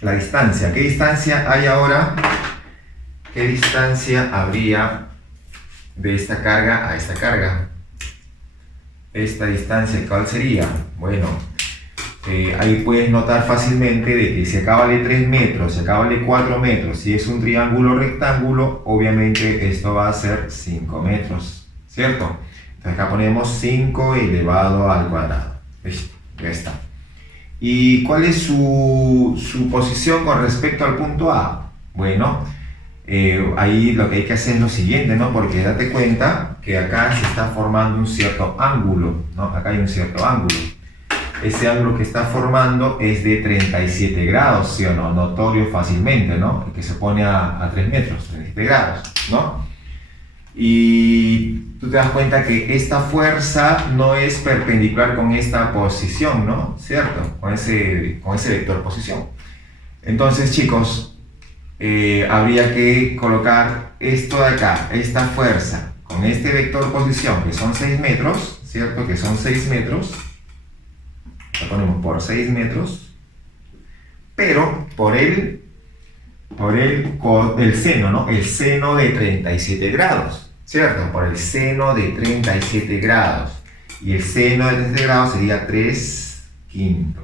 la distancia. ¿Qué distancia hay ahora? ¿Qué distancia habría de esta carga a esta carga? Esta distancia, ¿cuál sería? Bueno, ahí puedes notar fácilmente de que si acá vale 3 metros, si acá vale 4 metros, si es un triángulo rectángulo, obviamente esto va a ser 5 metros, ¿cierto? Entonces acá ponemos 5 elevado al cuadrado. Listo, ya está. ¿Y cuál es su posición con respecto al punto A? Bueno, ahí lo que hay que hacer es lo siguiente, ¿no? Porque date cuenta que acá se está formando un cierto ángulo, ¿no? Acá hay un cierto ángulo. Ese ángulo que está formando es de 37 grados, ¿sí o no? Notorio fácilmente, ¿no? El que se pone a 3 metros, 37 grados, ¿no? Y tú te das cuenta que esta fuerza no es perpendicular con esta posición, ¿no? ¿Cierto? Con ese vector posición. Entonces, chicos, habría que colocar esto de acá, esta fuerza, con este vector posición, que son 6 metros, ¿cierto? Que son 6 metros. Lo ponemos por 6 metros, pero por el seno, ¿no? El seno de 37 grados, ¿cierto? Por el seno de 37 grados. Y el seno de 37 grados sería 3/5.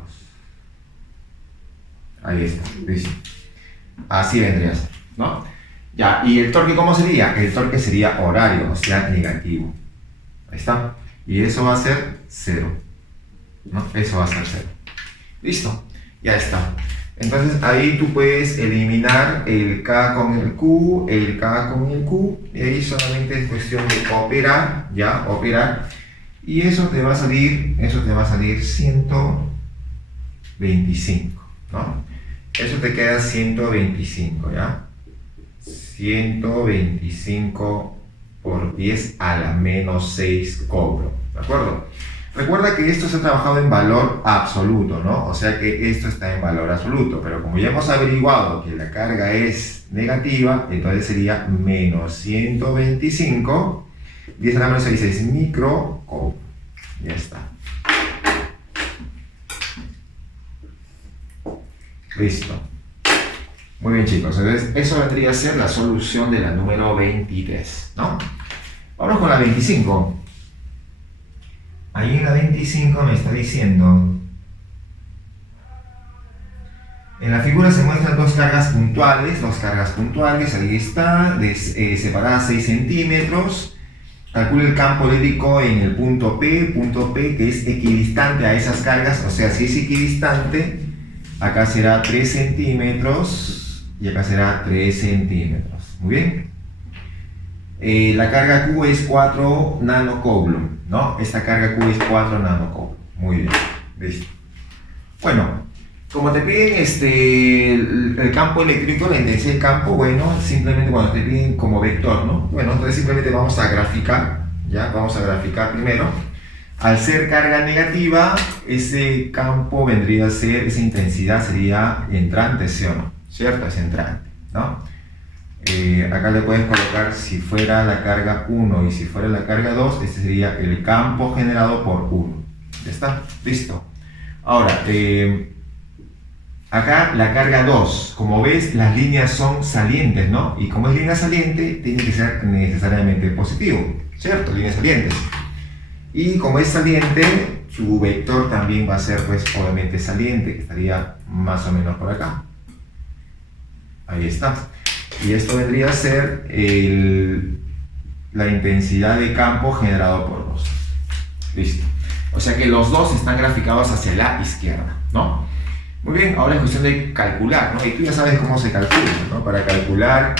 Ahí está, listo. Así vendría a ser, ¿no? Ya, ¿y el torque cómo sería? El torque sería horario, o sea, negativo. Ahí está. Y eso va a ser 0. ¿No? Eso va a ser 0. Listo, ya está. Entonces ahí tú puedes eliminar el K con el Q, el K con el Q, y ahí solamente es cuestión de operar, ya, operar. Y eso te va a salir 125, ¿no? Eso te queda 125, ¿ya? 125 por 10 a la menos 6 Coulomb, ¿de acuerdo? Recuerda que esto se ha trabajado en valor absoluto, ¿no? O sea que esto está en valor absoluto, pero como ya hemos averiguado que la carga es negativa, entonces sería menos 125 10 a la menos 6 es microcoulomb. Ya está. Listo. Muy bien, chicos. Entonces, eso vendría a ser la solución de la número 23, ¿no? Vamos con la 25. Ahí en la 25 me está diciendo... En la figura se muestran dos cargas puntuales, ahí está, separadas 6 centímetros. Calcula el campo eléctrico en el punto P que es equidistante a esas cargas, o sea, si es equidistante, acá será 3 centímetros y acá será 3 centímetros. Muy bien. La carga Q es 4 nanocoulomb, ¿no? Esta carga Q es 4 nanocoulomb. Muy bien, listo. Bueno. Como te piden el campo eléctrico, la intensidad del campo, bueno, simplemente cuando te piden como vector, ¿no? Bueno, entonces simplemente vamos a graficar, ¿ya? Vamos a graficar primero. Al ser carga negativa, ese campo vendría a ser, esa intensidad sería entrante, ¿sí o no? ¿Cierto? Es entrante, ¿no? Acá le puedes colocar si fuera la carga 1 y si fuera la carga 2, este sería el campo generado por 1. ¿Ya está? Listo. Ahora, acá la carga 2, como ves, las líneas son salientes, ¿no? Y como es línea saliente, tiene que ser necesariamente positivo, ¿cierto? Líneas salientes. Y como es saliente, su vector también va a ser, pues, obviamente saliente, que estaría más o menos por acá. Ahí está. Y esto vendría a ser la intensidad de campo generado por 2. Listo. O sea que los dos están graficados hacia la izquierda, ¿no? Muy bien, ahora es cuestión de calcular, ¿no? Y tú ya sabes cómo se calcula, ¿no? Para calcular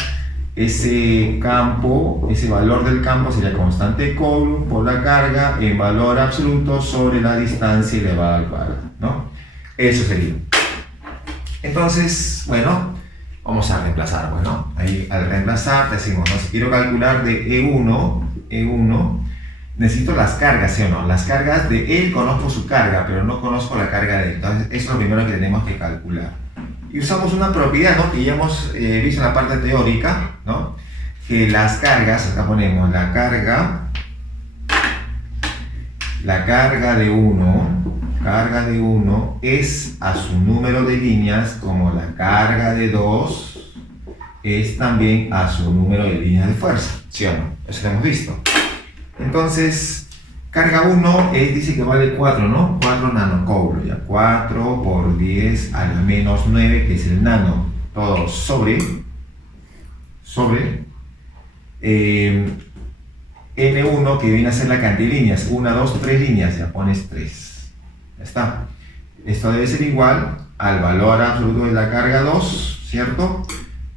ese campo, ese valor del campo sería constante Coulomb por la carga en valor absoluto sobre la distancia elevada al cuadrado, ¿no? Eso sería. Entonces, bueno, vamos a reemplazar, bueno, ahí al reemplazar decimos, ¿no? Si quiero calcular de E1, necesito las cargas, ¿sí o no? Las cargas de él, conozco su carga, pero no conozco la carga de él. Entonces, eso es lo primero que tenemos que calcular. Y usamos una propiedad, ¿no? Que ya hemos visto en la parte teórica, ¿no? Que las cargas, acá ponemos la carga de 1 es a su número de líneas, como la carga de 2 es también a su número de líneas de fuerza, ¿sí o no? Eso lo hemos visto. Entonces, carga 1 dice que vale 4, ¿no? 4 nanocoulomb, ya 4 por 10 a la menos 9, que es el nano, todo sobre N1, que viene a ser la cantidad de líneas, 1, 2, 3 líneas, ya pones 3. Ya está. Esto debe ser igual al valor absoluto de la carga 2, ¿cierto?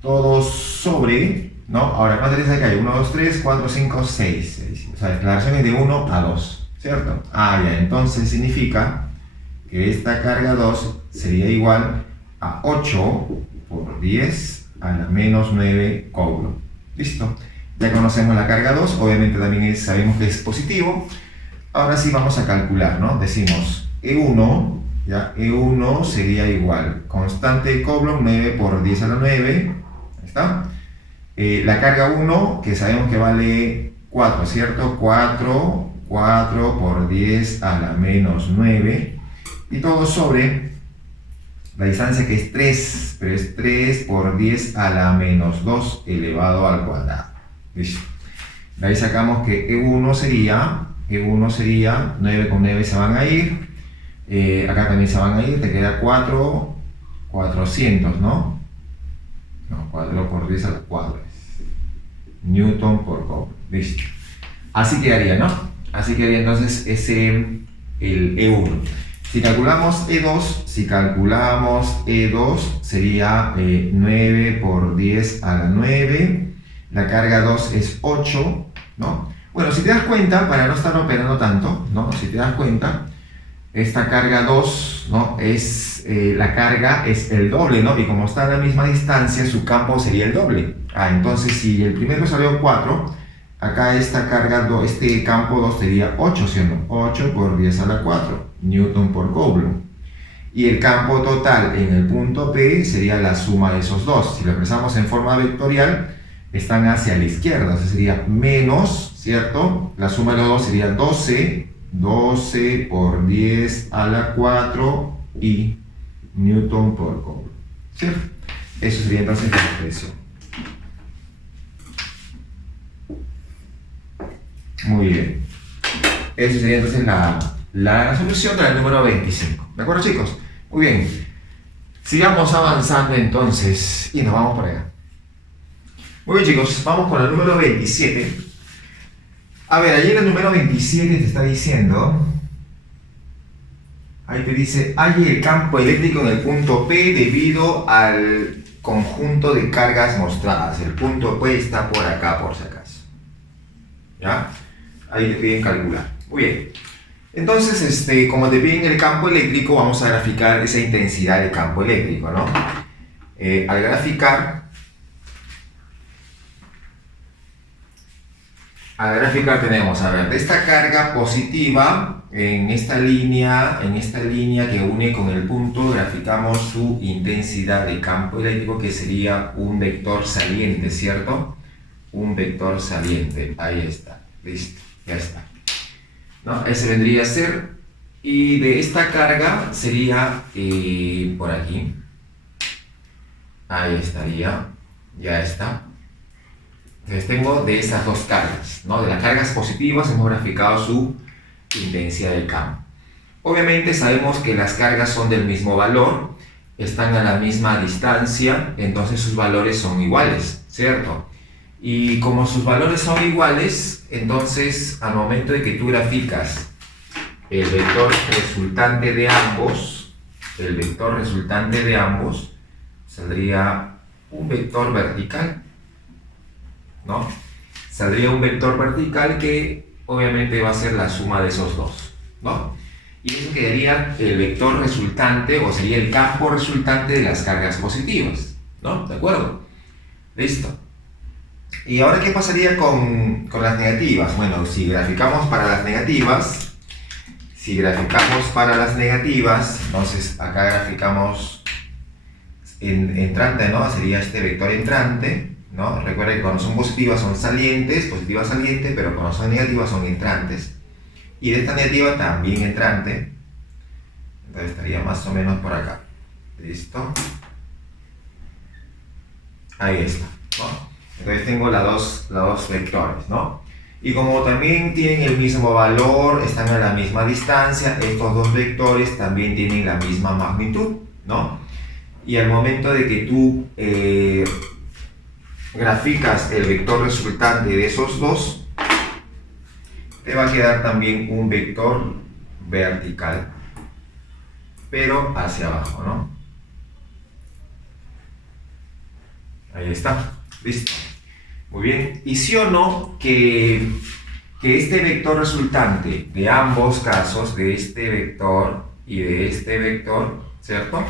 Todo sobre, ¿no? Ahora, ¿cuántas líneas hay? 1, 2, 3, 4, 5, 6. O sea, declaraciones de 1 a 2, ¿cierto? Ah, ya, entonces significa que esta carga 2 sería igual a 8 por 10 a la menos 9 coulomb. ¿Listo? Ya conocemos la carga 2, obviamente también sabemos que es positivo. Ahora sí vamos a calcular, ¿no? Decimos E1, ya, E1 sería igual, constante de Coulomb, 9 por 10 a la 9, ahí está. La carga 1, que sabemos que vale 4, ¿cierto? 4 por 10 a la menos 9, y todo sobre la distancia, que es 3, pero es 3 por 10 a la menos 2 elevado al cuadrado. ¿Listo? De ahí sacamos que E1 sería 9 con 9 se van a ir, acá también se van a ir, te queda 400, ¿no? No, 4 por 10 a la 4 Newton por Coulomb. Listo. Así quedaría, ¿no? Así quedaría entonces el E1. Si calculamos E2 sería 9 por 10 a la 9. La carga 2 es 8, ¿no? Bueno, si te das cuenta, para no estar operando tanto, ¿no? Si te das cuenta, esta carga 2, ¿no? La carga es el doble, ¿no? Y como está a la misma distancia, su campo sería el doble. Entonces si el primero salió 4, acá esta carga, este campo 2 sería 8, ¿sí o no? 8 por 10 a la 4, Newton por Coulomb. Y el campo total en el punto P sería la suma de esos dos. Si lo expresamos en forma vectorial, están hacia la izquierda, entonces sería menos, ¿cierto? La suma de los dos sería 12 por 10 a la 4 y Newton por Coulomb, ¿cierto? Eso sería entonces la expresión. Muy bien. Esa sería entonces la solución del número 25. ¿De acuerdo, chicos? Muy bien. Sigamos avanzando entonces y nos vamos por allá. Muy bien, chicos, vamos con el número 27. A ver, allí en el número 27 te está diciendo, ahí te dice, hay el campo eléctrico en el punto P debido al conjunto de cargas mostradas. El punto P está por acá, por si acaso. ¿Ya? Ahí te piden calcular. Muy bien. Entonces, como te piden el campo eléctrico, vamos a graficar esa intensidad del campo eléctrico, ¿no? Al graficar tenemos, a ver, de esta carga positiva, en esta línea que une con el punto, graficamos su intensidad de campo eléctrico, que sería un vector saliente, ¿cierto? Un vector saliente, ahí está, listo, ya está. ¿No? Ese vendría a ser, y de esta carga sería por aquí, ahí estaría, ya está. Entonces tengo de esas dos cargas, ¿no? De las cargas positivas hemos graficado su intensidad del campo. Obviamente sabemos que las cargas son del mismo valor, están a la misma distancia, entonces sus valores son iguales, ¿cierto? Y como sus valores son iguales, entonces al momento de que tú graficas el vector resultante de ambos, saldría un vector vertical, ¿no? Saldría un vector vertical que obviamente va a ser la suma de esos dos, ¿no? Y eso quedaría el vector resultante, o sería el campo resultante de las cargas positivas, ¿no? ¿De acuerdo? Listo. ¿Y ahora qué pasaría con las negativas? Bueno, si graficamos para las negativas, entonces acá graficamos entrante, ¿no? Sería este vector entrante, ¿no? Recuerden que cuando son positivas son salientes, positiva saliente, pero cuando son negativas son entrantes. Y de esta negativa también entrante, entonces estaría más o menos por acá. ¿Listo? Ahí está, ¿no? Entonces tengo los dos vectores, ¿no? Y como también tienen el mismo valor, están a la misma distancia, estos dos vectores también tienen la misma magnitud, ¿no? Y al momento de que tú graficas el vector resultante de esos dos, te va a quedar también un vector vertical, pero hacia abajo, ¿no? Ahí está, listo. Muy bien, y sí o no que este vector resultante de ambos casos, de este vector y de este vector, ¿cierto?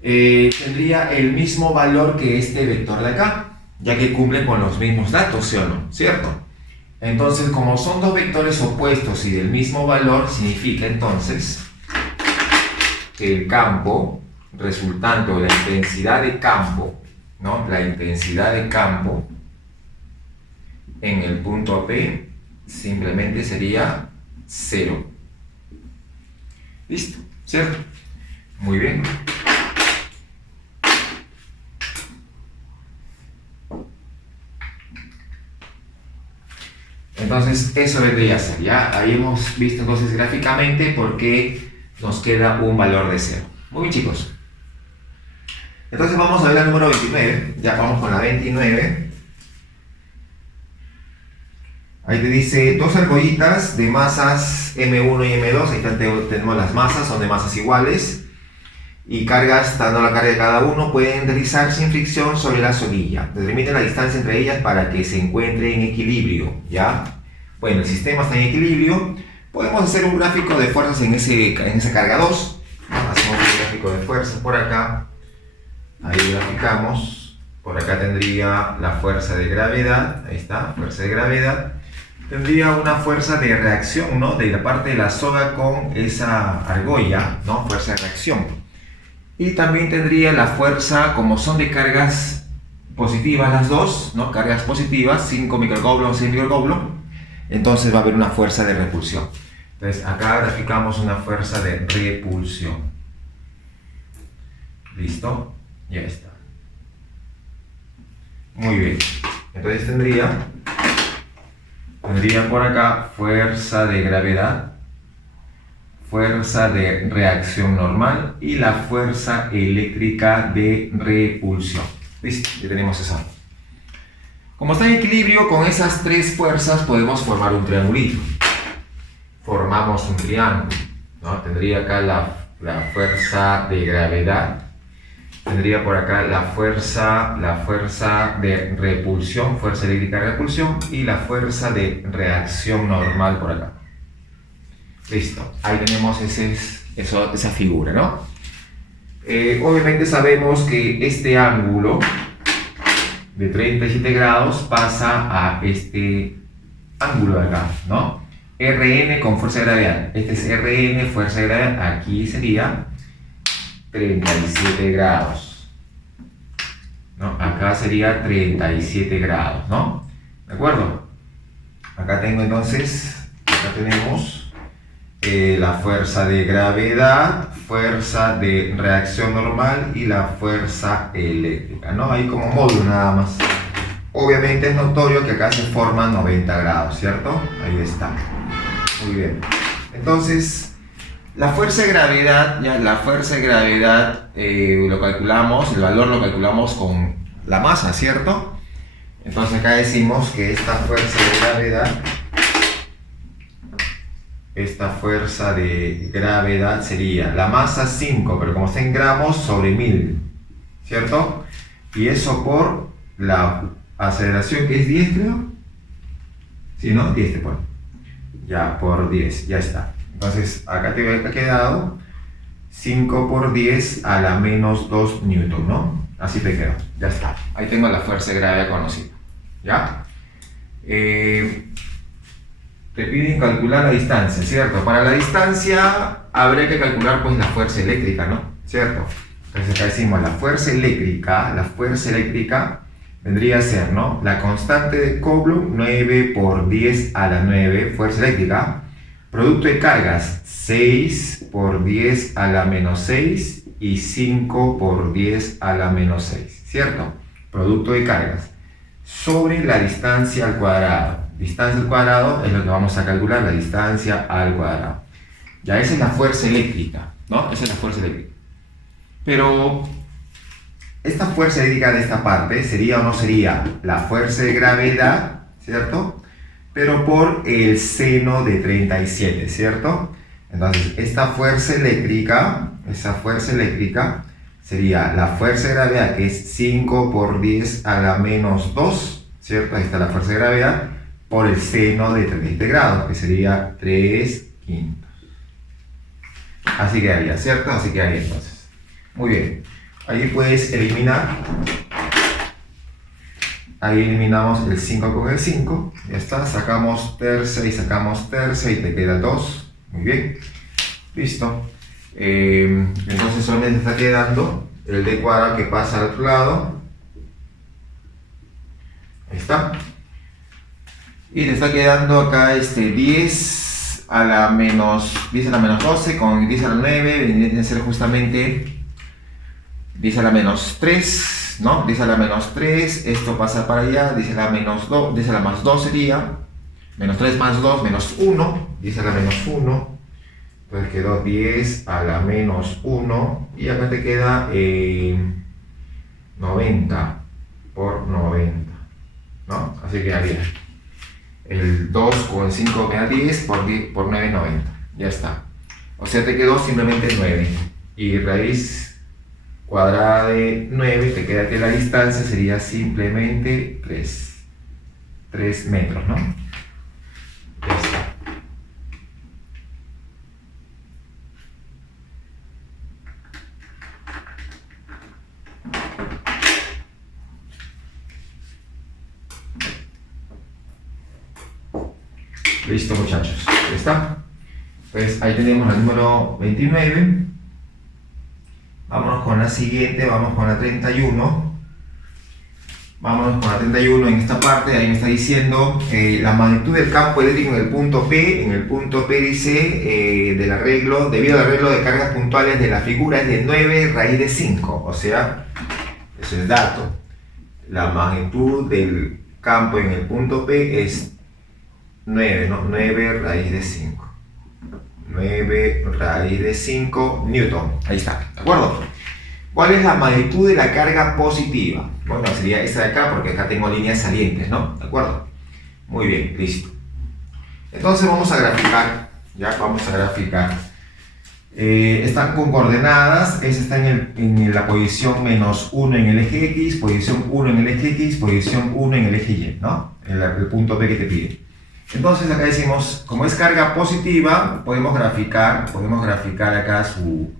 Tendría el mismo valor que este vector de acá, ya que cumple con los mismos datos, ¿sí o no? ¿Cierto? Entonces, como son dos vectores opuestos y del mismo valor, significa entonces que el campo resultante, o la intensidad de campo, ¿no? La intensidad de campo en el punto P simplemente sería 0. ¿Listo? ¿Cierto? Muy bien. Entonces eso vendría a ser, ¿ya? Ahí hemos visto entonces gráficamente por qué nos queda un valor de 0. Muy bien, chicos. Entonces vamos a ver la número 29, ya vamos con la 29. Ahí te dice dos argollitas de masas M1 y M2, ahí tenemos las masas, son de masas iguales. Y cargas, dando la carga de cada uno, pueden deslizar sin fricción sobre la soguilla. Determinen la distancia entre ellas para que se encuentre en equilibrio, ¿ya? Bueno, el sistema está en equilibrio. Podemos hacer un gráfico de fuerzas en esa carga 2. Hacemos un gráfico de fuerzas por acá. Ahí graficamos. Por acá tendría la fuerza de gravedad. Ahí está, fuerza de gravedad. Tendría una fuerza de reacción, ¿no? De la parte de la soga con esa argolla, ¿no? Fuerza de reacción. Y también tendría la fuerza, como son de cargas positivas las dos, ¿no? Cargas positivas, 5 microcoulombs, 6 microcoulombs, entonces va a haber una fuerza de repulsión. Entonces acá graficamos una fuerza de repulsión. ¿Listo? Ya está. Muy bien. Entonces tendrían por acá fuerza de gravedad, fuerza de reacción normal y la fuerza eléctrica de repulsión. Listo, ya tenemos eso. Como está en equilibrio con esas tres fuerzas, podemos formar un triangulito. Formamos un triángulo, ¿no? Tendría acá la fuerza de gravedad, tendría por acá la fuerza de repulsión, fuerza eléctrica de repulsión, y la fuerza de reacción normal por acá. Listo, ahí tenemos esa figura, ¿no? Obviamente sabemos que este ángulo de 37 grados pasa a este ángulo de acá, ¿no? Rn con fuerza de gravedad. Este es Rn, fuerza de gravedad. Aquí sería 37 grados, ¿no? Acá sería 37 grados, ¿no? ¿De acuerdo? Acá tengo entonces, acá tenemos la fuerza de gravedad, fuerza de reacción normal y la fuerza eléctrica, ¿no? Ahí como módulo nada más. Obviamente es notorio que acá se forman 90 grados, ¿cierto? Ahí está. Muy bien. Entonces, la fuerza de gravedad, lo calculamos, el valor lo calculamos con la masa, ¿cierto? Entonces acá decimos que esta fuerza de gravedad sería la masa 5, pero como está en gramos sobre 1000, ¿cierto? Y eso por la aceleración que es 10, creo. ¿Sí, no? 10 te pone. Ya, por 10, ya está. Entonces, acá te ha quedado 5 por 10 a la menos 2 newton, ¿no? Así te quedó, ya está. Ahí tengo la fuerza de gravedad conocida, ¿ya? Te piden calcular la distancia, ¿cierto? Para la distancia habría que calcular pues la fuerza eléctrica, ¿no? ¿Cierto? Entonces acá decimos la fuerza eléctrica vendría a ser, ¿no? La constante de Coulomb, 9 por 10 a la 9, fuerza eléctrica. Producto de cargas, 6 por 10 a la menos 6 y 5 por 10 a la menos 6, ¿cierto? Producto de cargas sobre la distancia al cuadrado. Distancia al cuadrado es lo que vamos a calcular, la distancia al cuadrado. Ya, esa es la fuerza eléctrica, ¿no? Esa es la fuerza eléctrica. Pero esta fuerza eléctrica de esta parte sería o no sería la fuerza de gravedad, ¿cierto? Pero por el seno de 37, ¿cierto? Entonces, esta fuerza eléctrica sería la fuerza de gravedad, que es 5 por 10 a la menos 2, ¿cierto? Ahí está la fuerza de gravedad, por el seno de 37 grados, que sería 3/5. Así quedaría, ¿cierto? Así quedaría entonces. Muy bien. Ahí puedes eliminar. Ahí eliminamos el 5 con el 5. Ya está. Sacamos tercia y sacamos tercia y te queda 2. Muy bien. Listo. Entonces solamente está quedando el d cuadrado que pasa al otro lado. Ahí está. Y te está quedando acá 10 a la menos 12 con 10 a la 9. Viene a ser justamente 10 a la menos 3, ¿no? 10 a la menos 3, esto pasa para allá, 10 a la menos 2, 10 a la más 2 sería, menos 3 más 2, menos 1, 10 a la menos 1, entonces quedó 10 a la menos 1, y acá te queda 90 por 90, ¿no? Así quedaría. El 2 con el 5 queda 10 por 9, 90, ya está. O sea, te quedó simplemente 9, y raíz cuadrada de 9, te queda que la distancia sería simplemente 3 metros, ¿no? Ya está. Listo, muchachos, ya está. Pues ahí tenemos el número 29. Vámonos con la siguiente, vamos con la 31. Vámonos con la 31 en esta parte, ahí me está diciendo la magnitud del campo eléctrico en el punto P. En el punto P dice del arreglo, debido al arreglo de cargas puntuales de la figura es de 9 raíz de 5. O sea, ese es el dato. La magnitud del campo en el punto P es 9, ¿no? 9 raíz de 5. 9 raíz de 5 newton. Ahí está, ¿de acuerdo? ¿Cuál es la magnitud de la carga positiva? Bueno, sería esta de acá porque acá tengo líneas salientes, ¿no? ¿De acuerdo? Muy bien, listo. Entonces vamos a graficar, ya vamos a graficar. Están con coordenadas, esa está en la posición menos 1 en el eje X, posición 1 en el eje X, posición 1 en el eje Y, ¿no? El punto P que te pide. Entonces acá decimos, como es carga positiva, podemos graficar acá su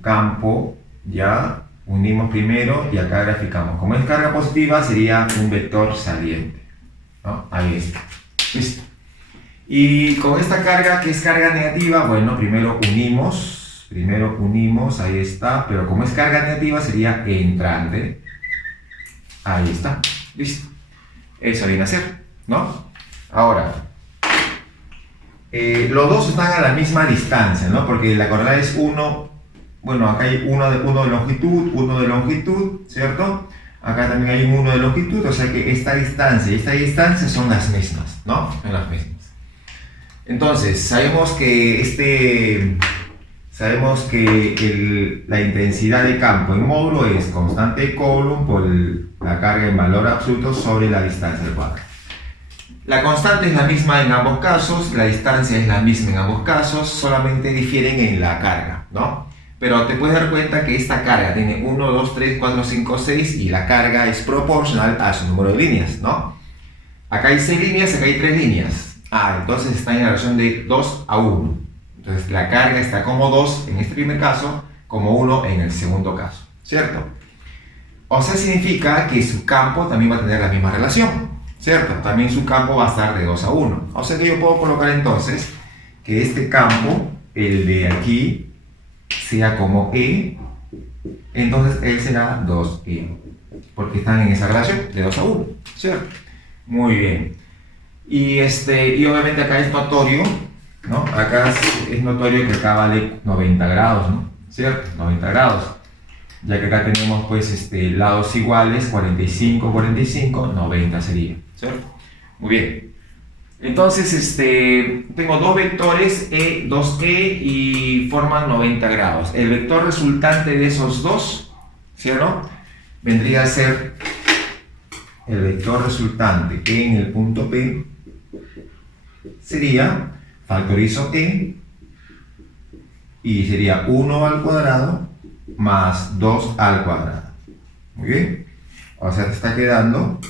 campo, ya unimos primero y acá graficamos. Como es carga positiva sería un vector saliente, ¿no? Ahí está, listo. Y con esta carga que es carga negativa, bueno, primero unimos, ahí está, pero como es carga negativa sería entrante, ahí está, listo. Eso viene a ser, ¿no? Ahora, los dos están a la misma distancia, ¿no? Porque la coordenada es 1. Bueno, acá hay uno de longitud, ¿cierto? Acá también hay un 1 de longitud, o sea que esta distancia y esta distancia son las mismas, ¿no? Son las mismas. Entonces, sabemos que la intensidad de campo en módulo es constante de Coulomb por la carga en valor absoluto sobre la distancia al cuadrado. La constante es la misma en ambos casos, la distancia es la misma en ambos casos, solamente difieren en la carga, ¿no? Pero te puedes dar cuenta que esta carga tiene 1, 2, 3, 4, 5, 6 y la carga es proporcional a su número de líneas, ¿no? Acá hay 6 líneas, acá hay 3 líneas. Entonces está en la relación de 2 a 1. Entonces la carga está como 2 en este primer caso, como 1 en el segundo caso, ¿cierto? O sea, significa que su campo también va a tener la misma relación, ¿cierto? También su campo va a estar de 2 a 1. O sea que yo puedo colocar entonces que este campo, el de aquí, sea como E, entonces él será 2E, porque están en esa relación de 2 a 1, ¿cierto? Muy bien. Y obviamente acá es notorio, ¿no? Acá es notorio que acá vale 90 grados, ¿no? ¿Cierto? 90 grados. Ya que acá tenemos pues lados iguales, 45, 45, 90 sería, ¿cierto? Muy bien. Entonces, tengo dos vectores, E, 2E, y forman 90 grados. El vector resultante de esos dos, ¿cierto? Vendría a ser el vector resultante E en el punto P, sería, factorizo E, y sería 1 al cuadrado más 2 al cuadrado. Muy bien. O sea, te está quedando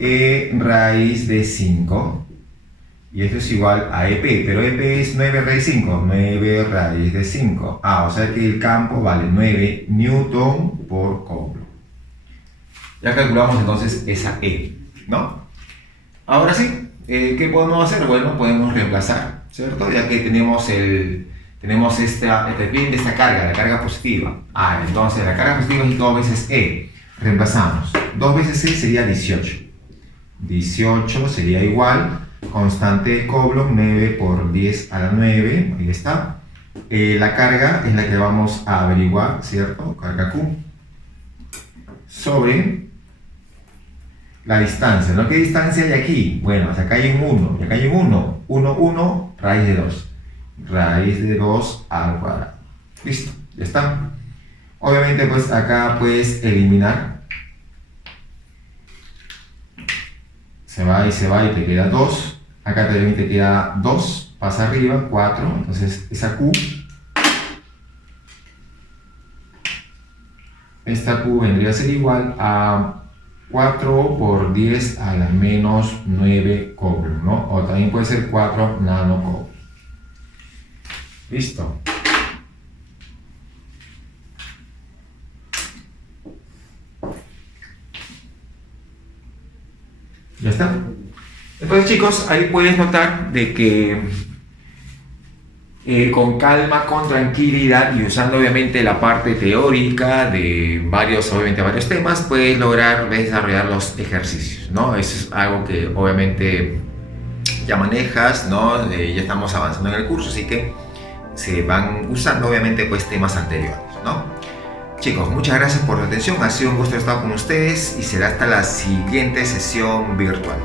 E raíz de 5, y esto es igual a EP, pero EP es 9 raíz de 5, 9 raíz de 5. O sea que el campo vale 9 newton por Coulomb. Ya calculamos entonces esa E, ¿no? Ahora sí, ¿qué podemos hacer? Bueno, podemos reemplazar, ¿cierto? Ya que tenemos el bien de esta carga, la carga positiva. Entonces la carga positiva es 2 veces E. Reemplazamos. 2 veces E sería 18. 18 sería igual, constante de Coulomb, 9 por 10 a la 9, ahí está. La carga es la que vamos a averiguar, ¿cierto? Carga Q. Sobre la distancia, ¿no? ¿Qué distancia hay aquí? Bueno, acá hay un 1, y acá hay un 1. 1, 1, raíz de 2. Raíz de 2 al cuadrado. Listo, ya está. Obviamente, pues acá puedes eliminar. Se va y te queda 2. Acá también te queda 2. Pasa arriba, 4. Entonces, esa Q. Esta Q vendría a ser igual a 4 por 10 a la menos 9 Coulomb, ¿no? O también puede ser 4 nano Coulomb. Listo. Ya está. Entonces, chicos, ahí puedes notar de que con calma, con tranquilidad y usando obviamente la parte teórica de varios temas, puedes lograr desarrollar los ejercicios, ¿no? Eso es algo que obviamente ya manejas, ¿no? Ya estamos avanzando en el curso, así que se van usando obviamente pues temas anteriores, ¿no? Chicos, muchas gracias por su atención, ha sido un gusto estar con ustedes y será hasta la siguiente sesión virtual.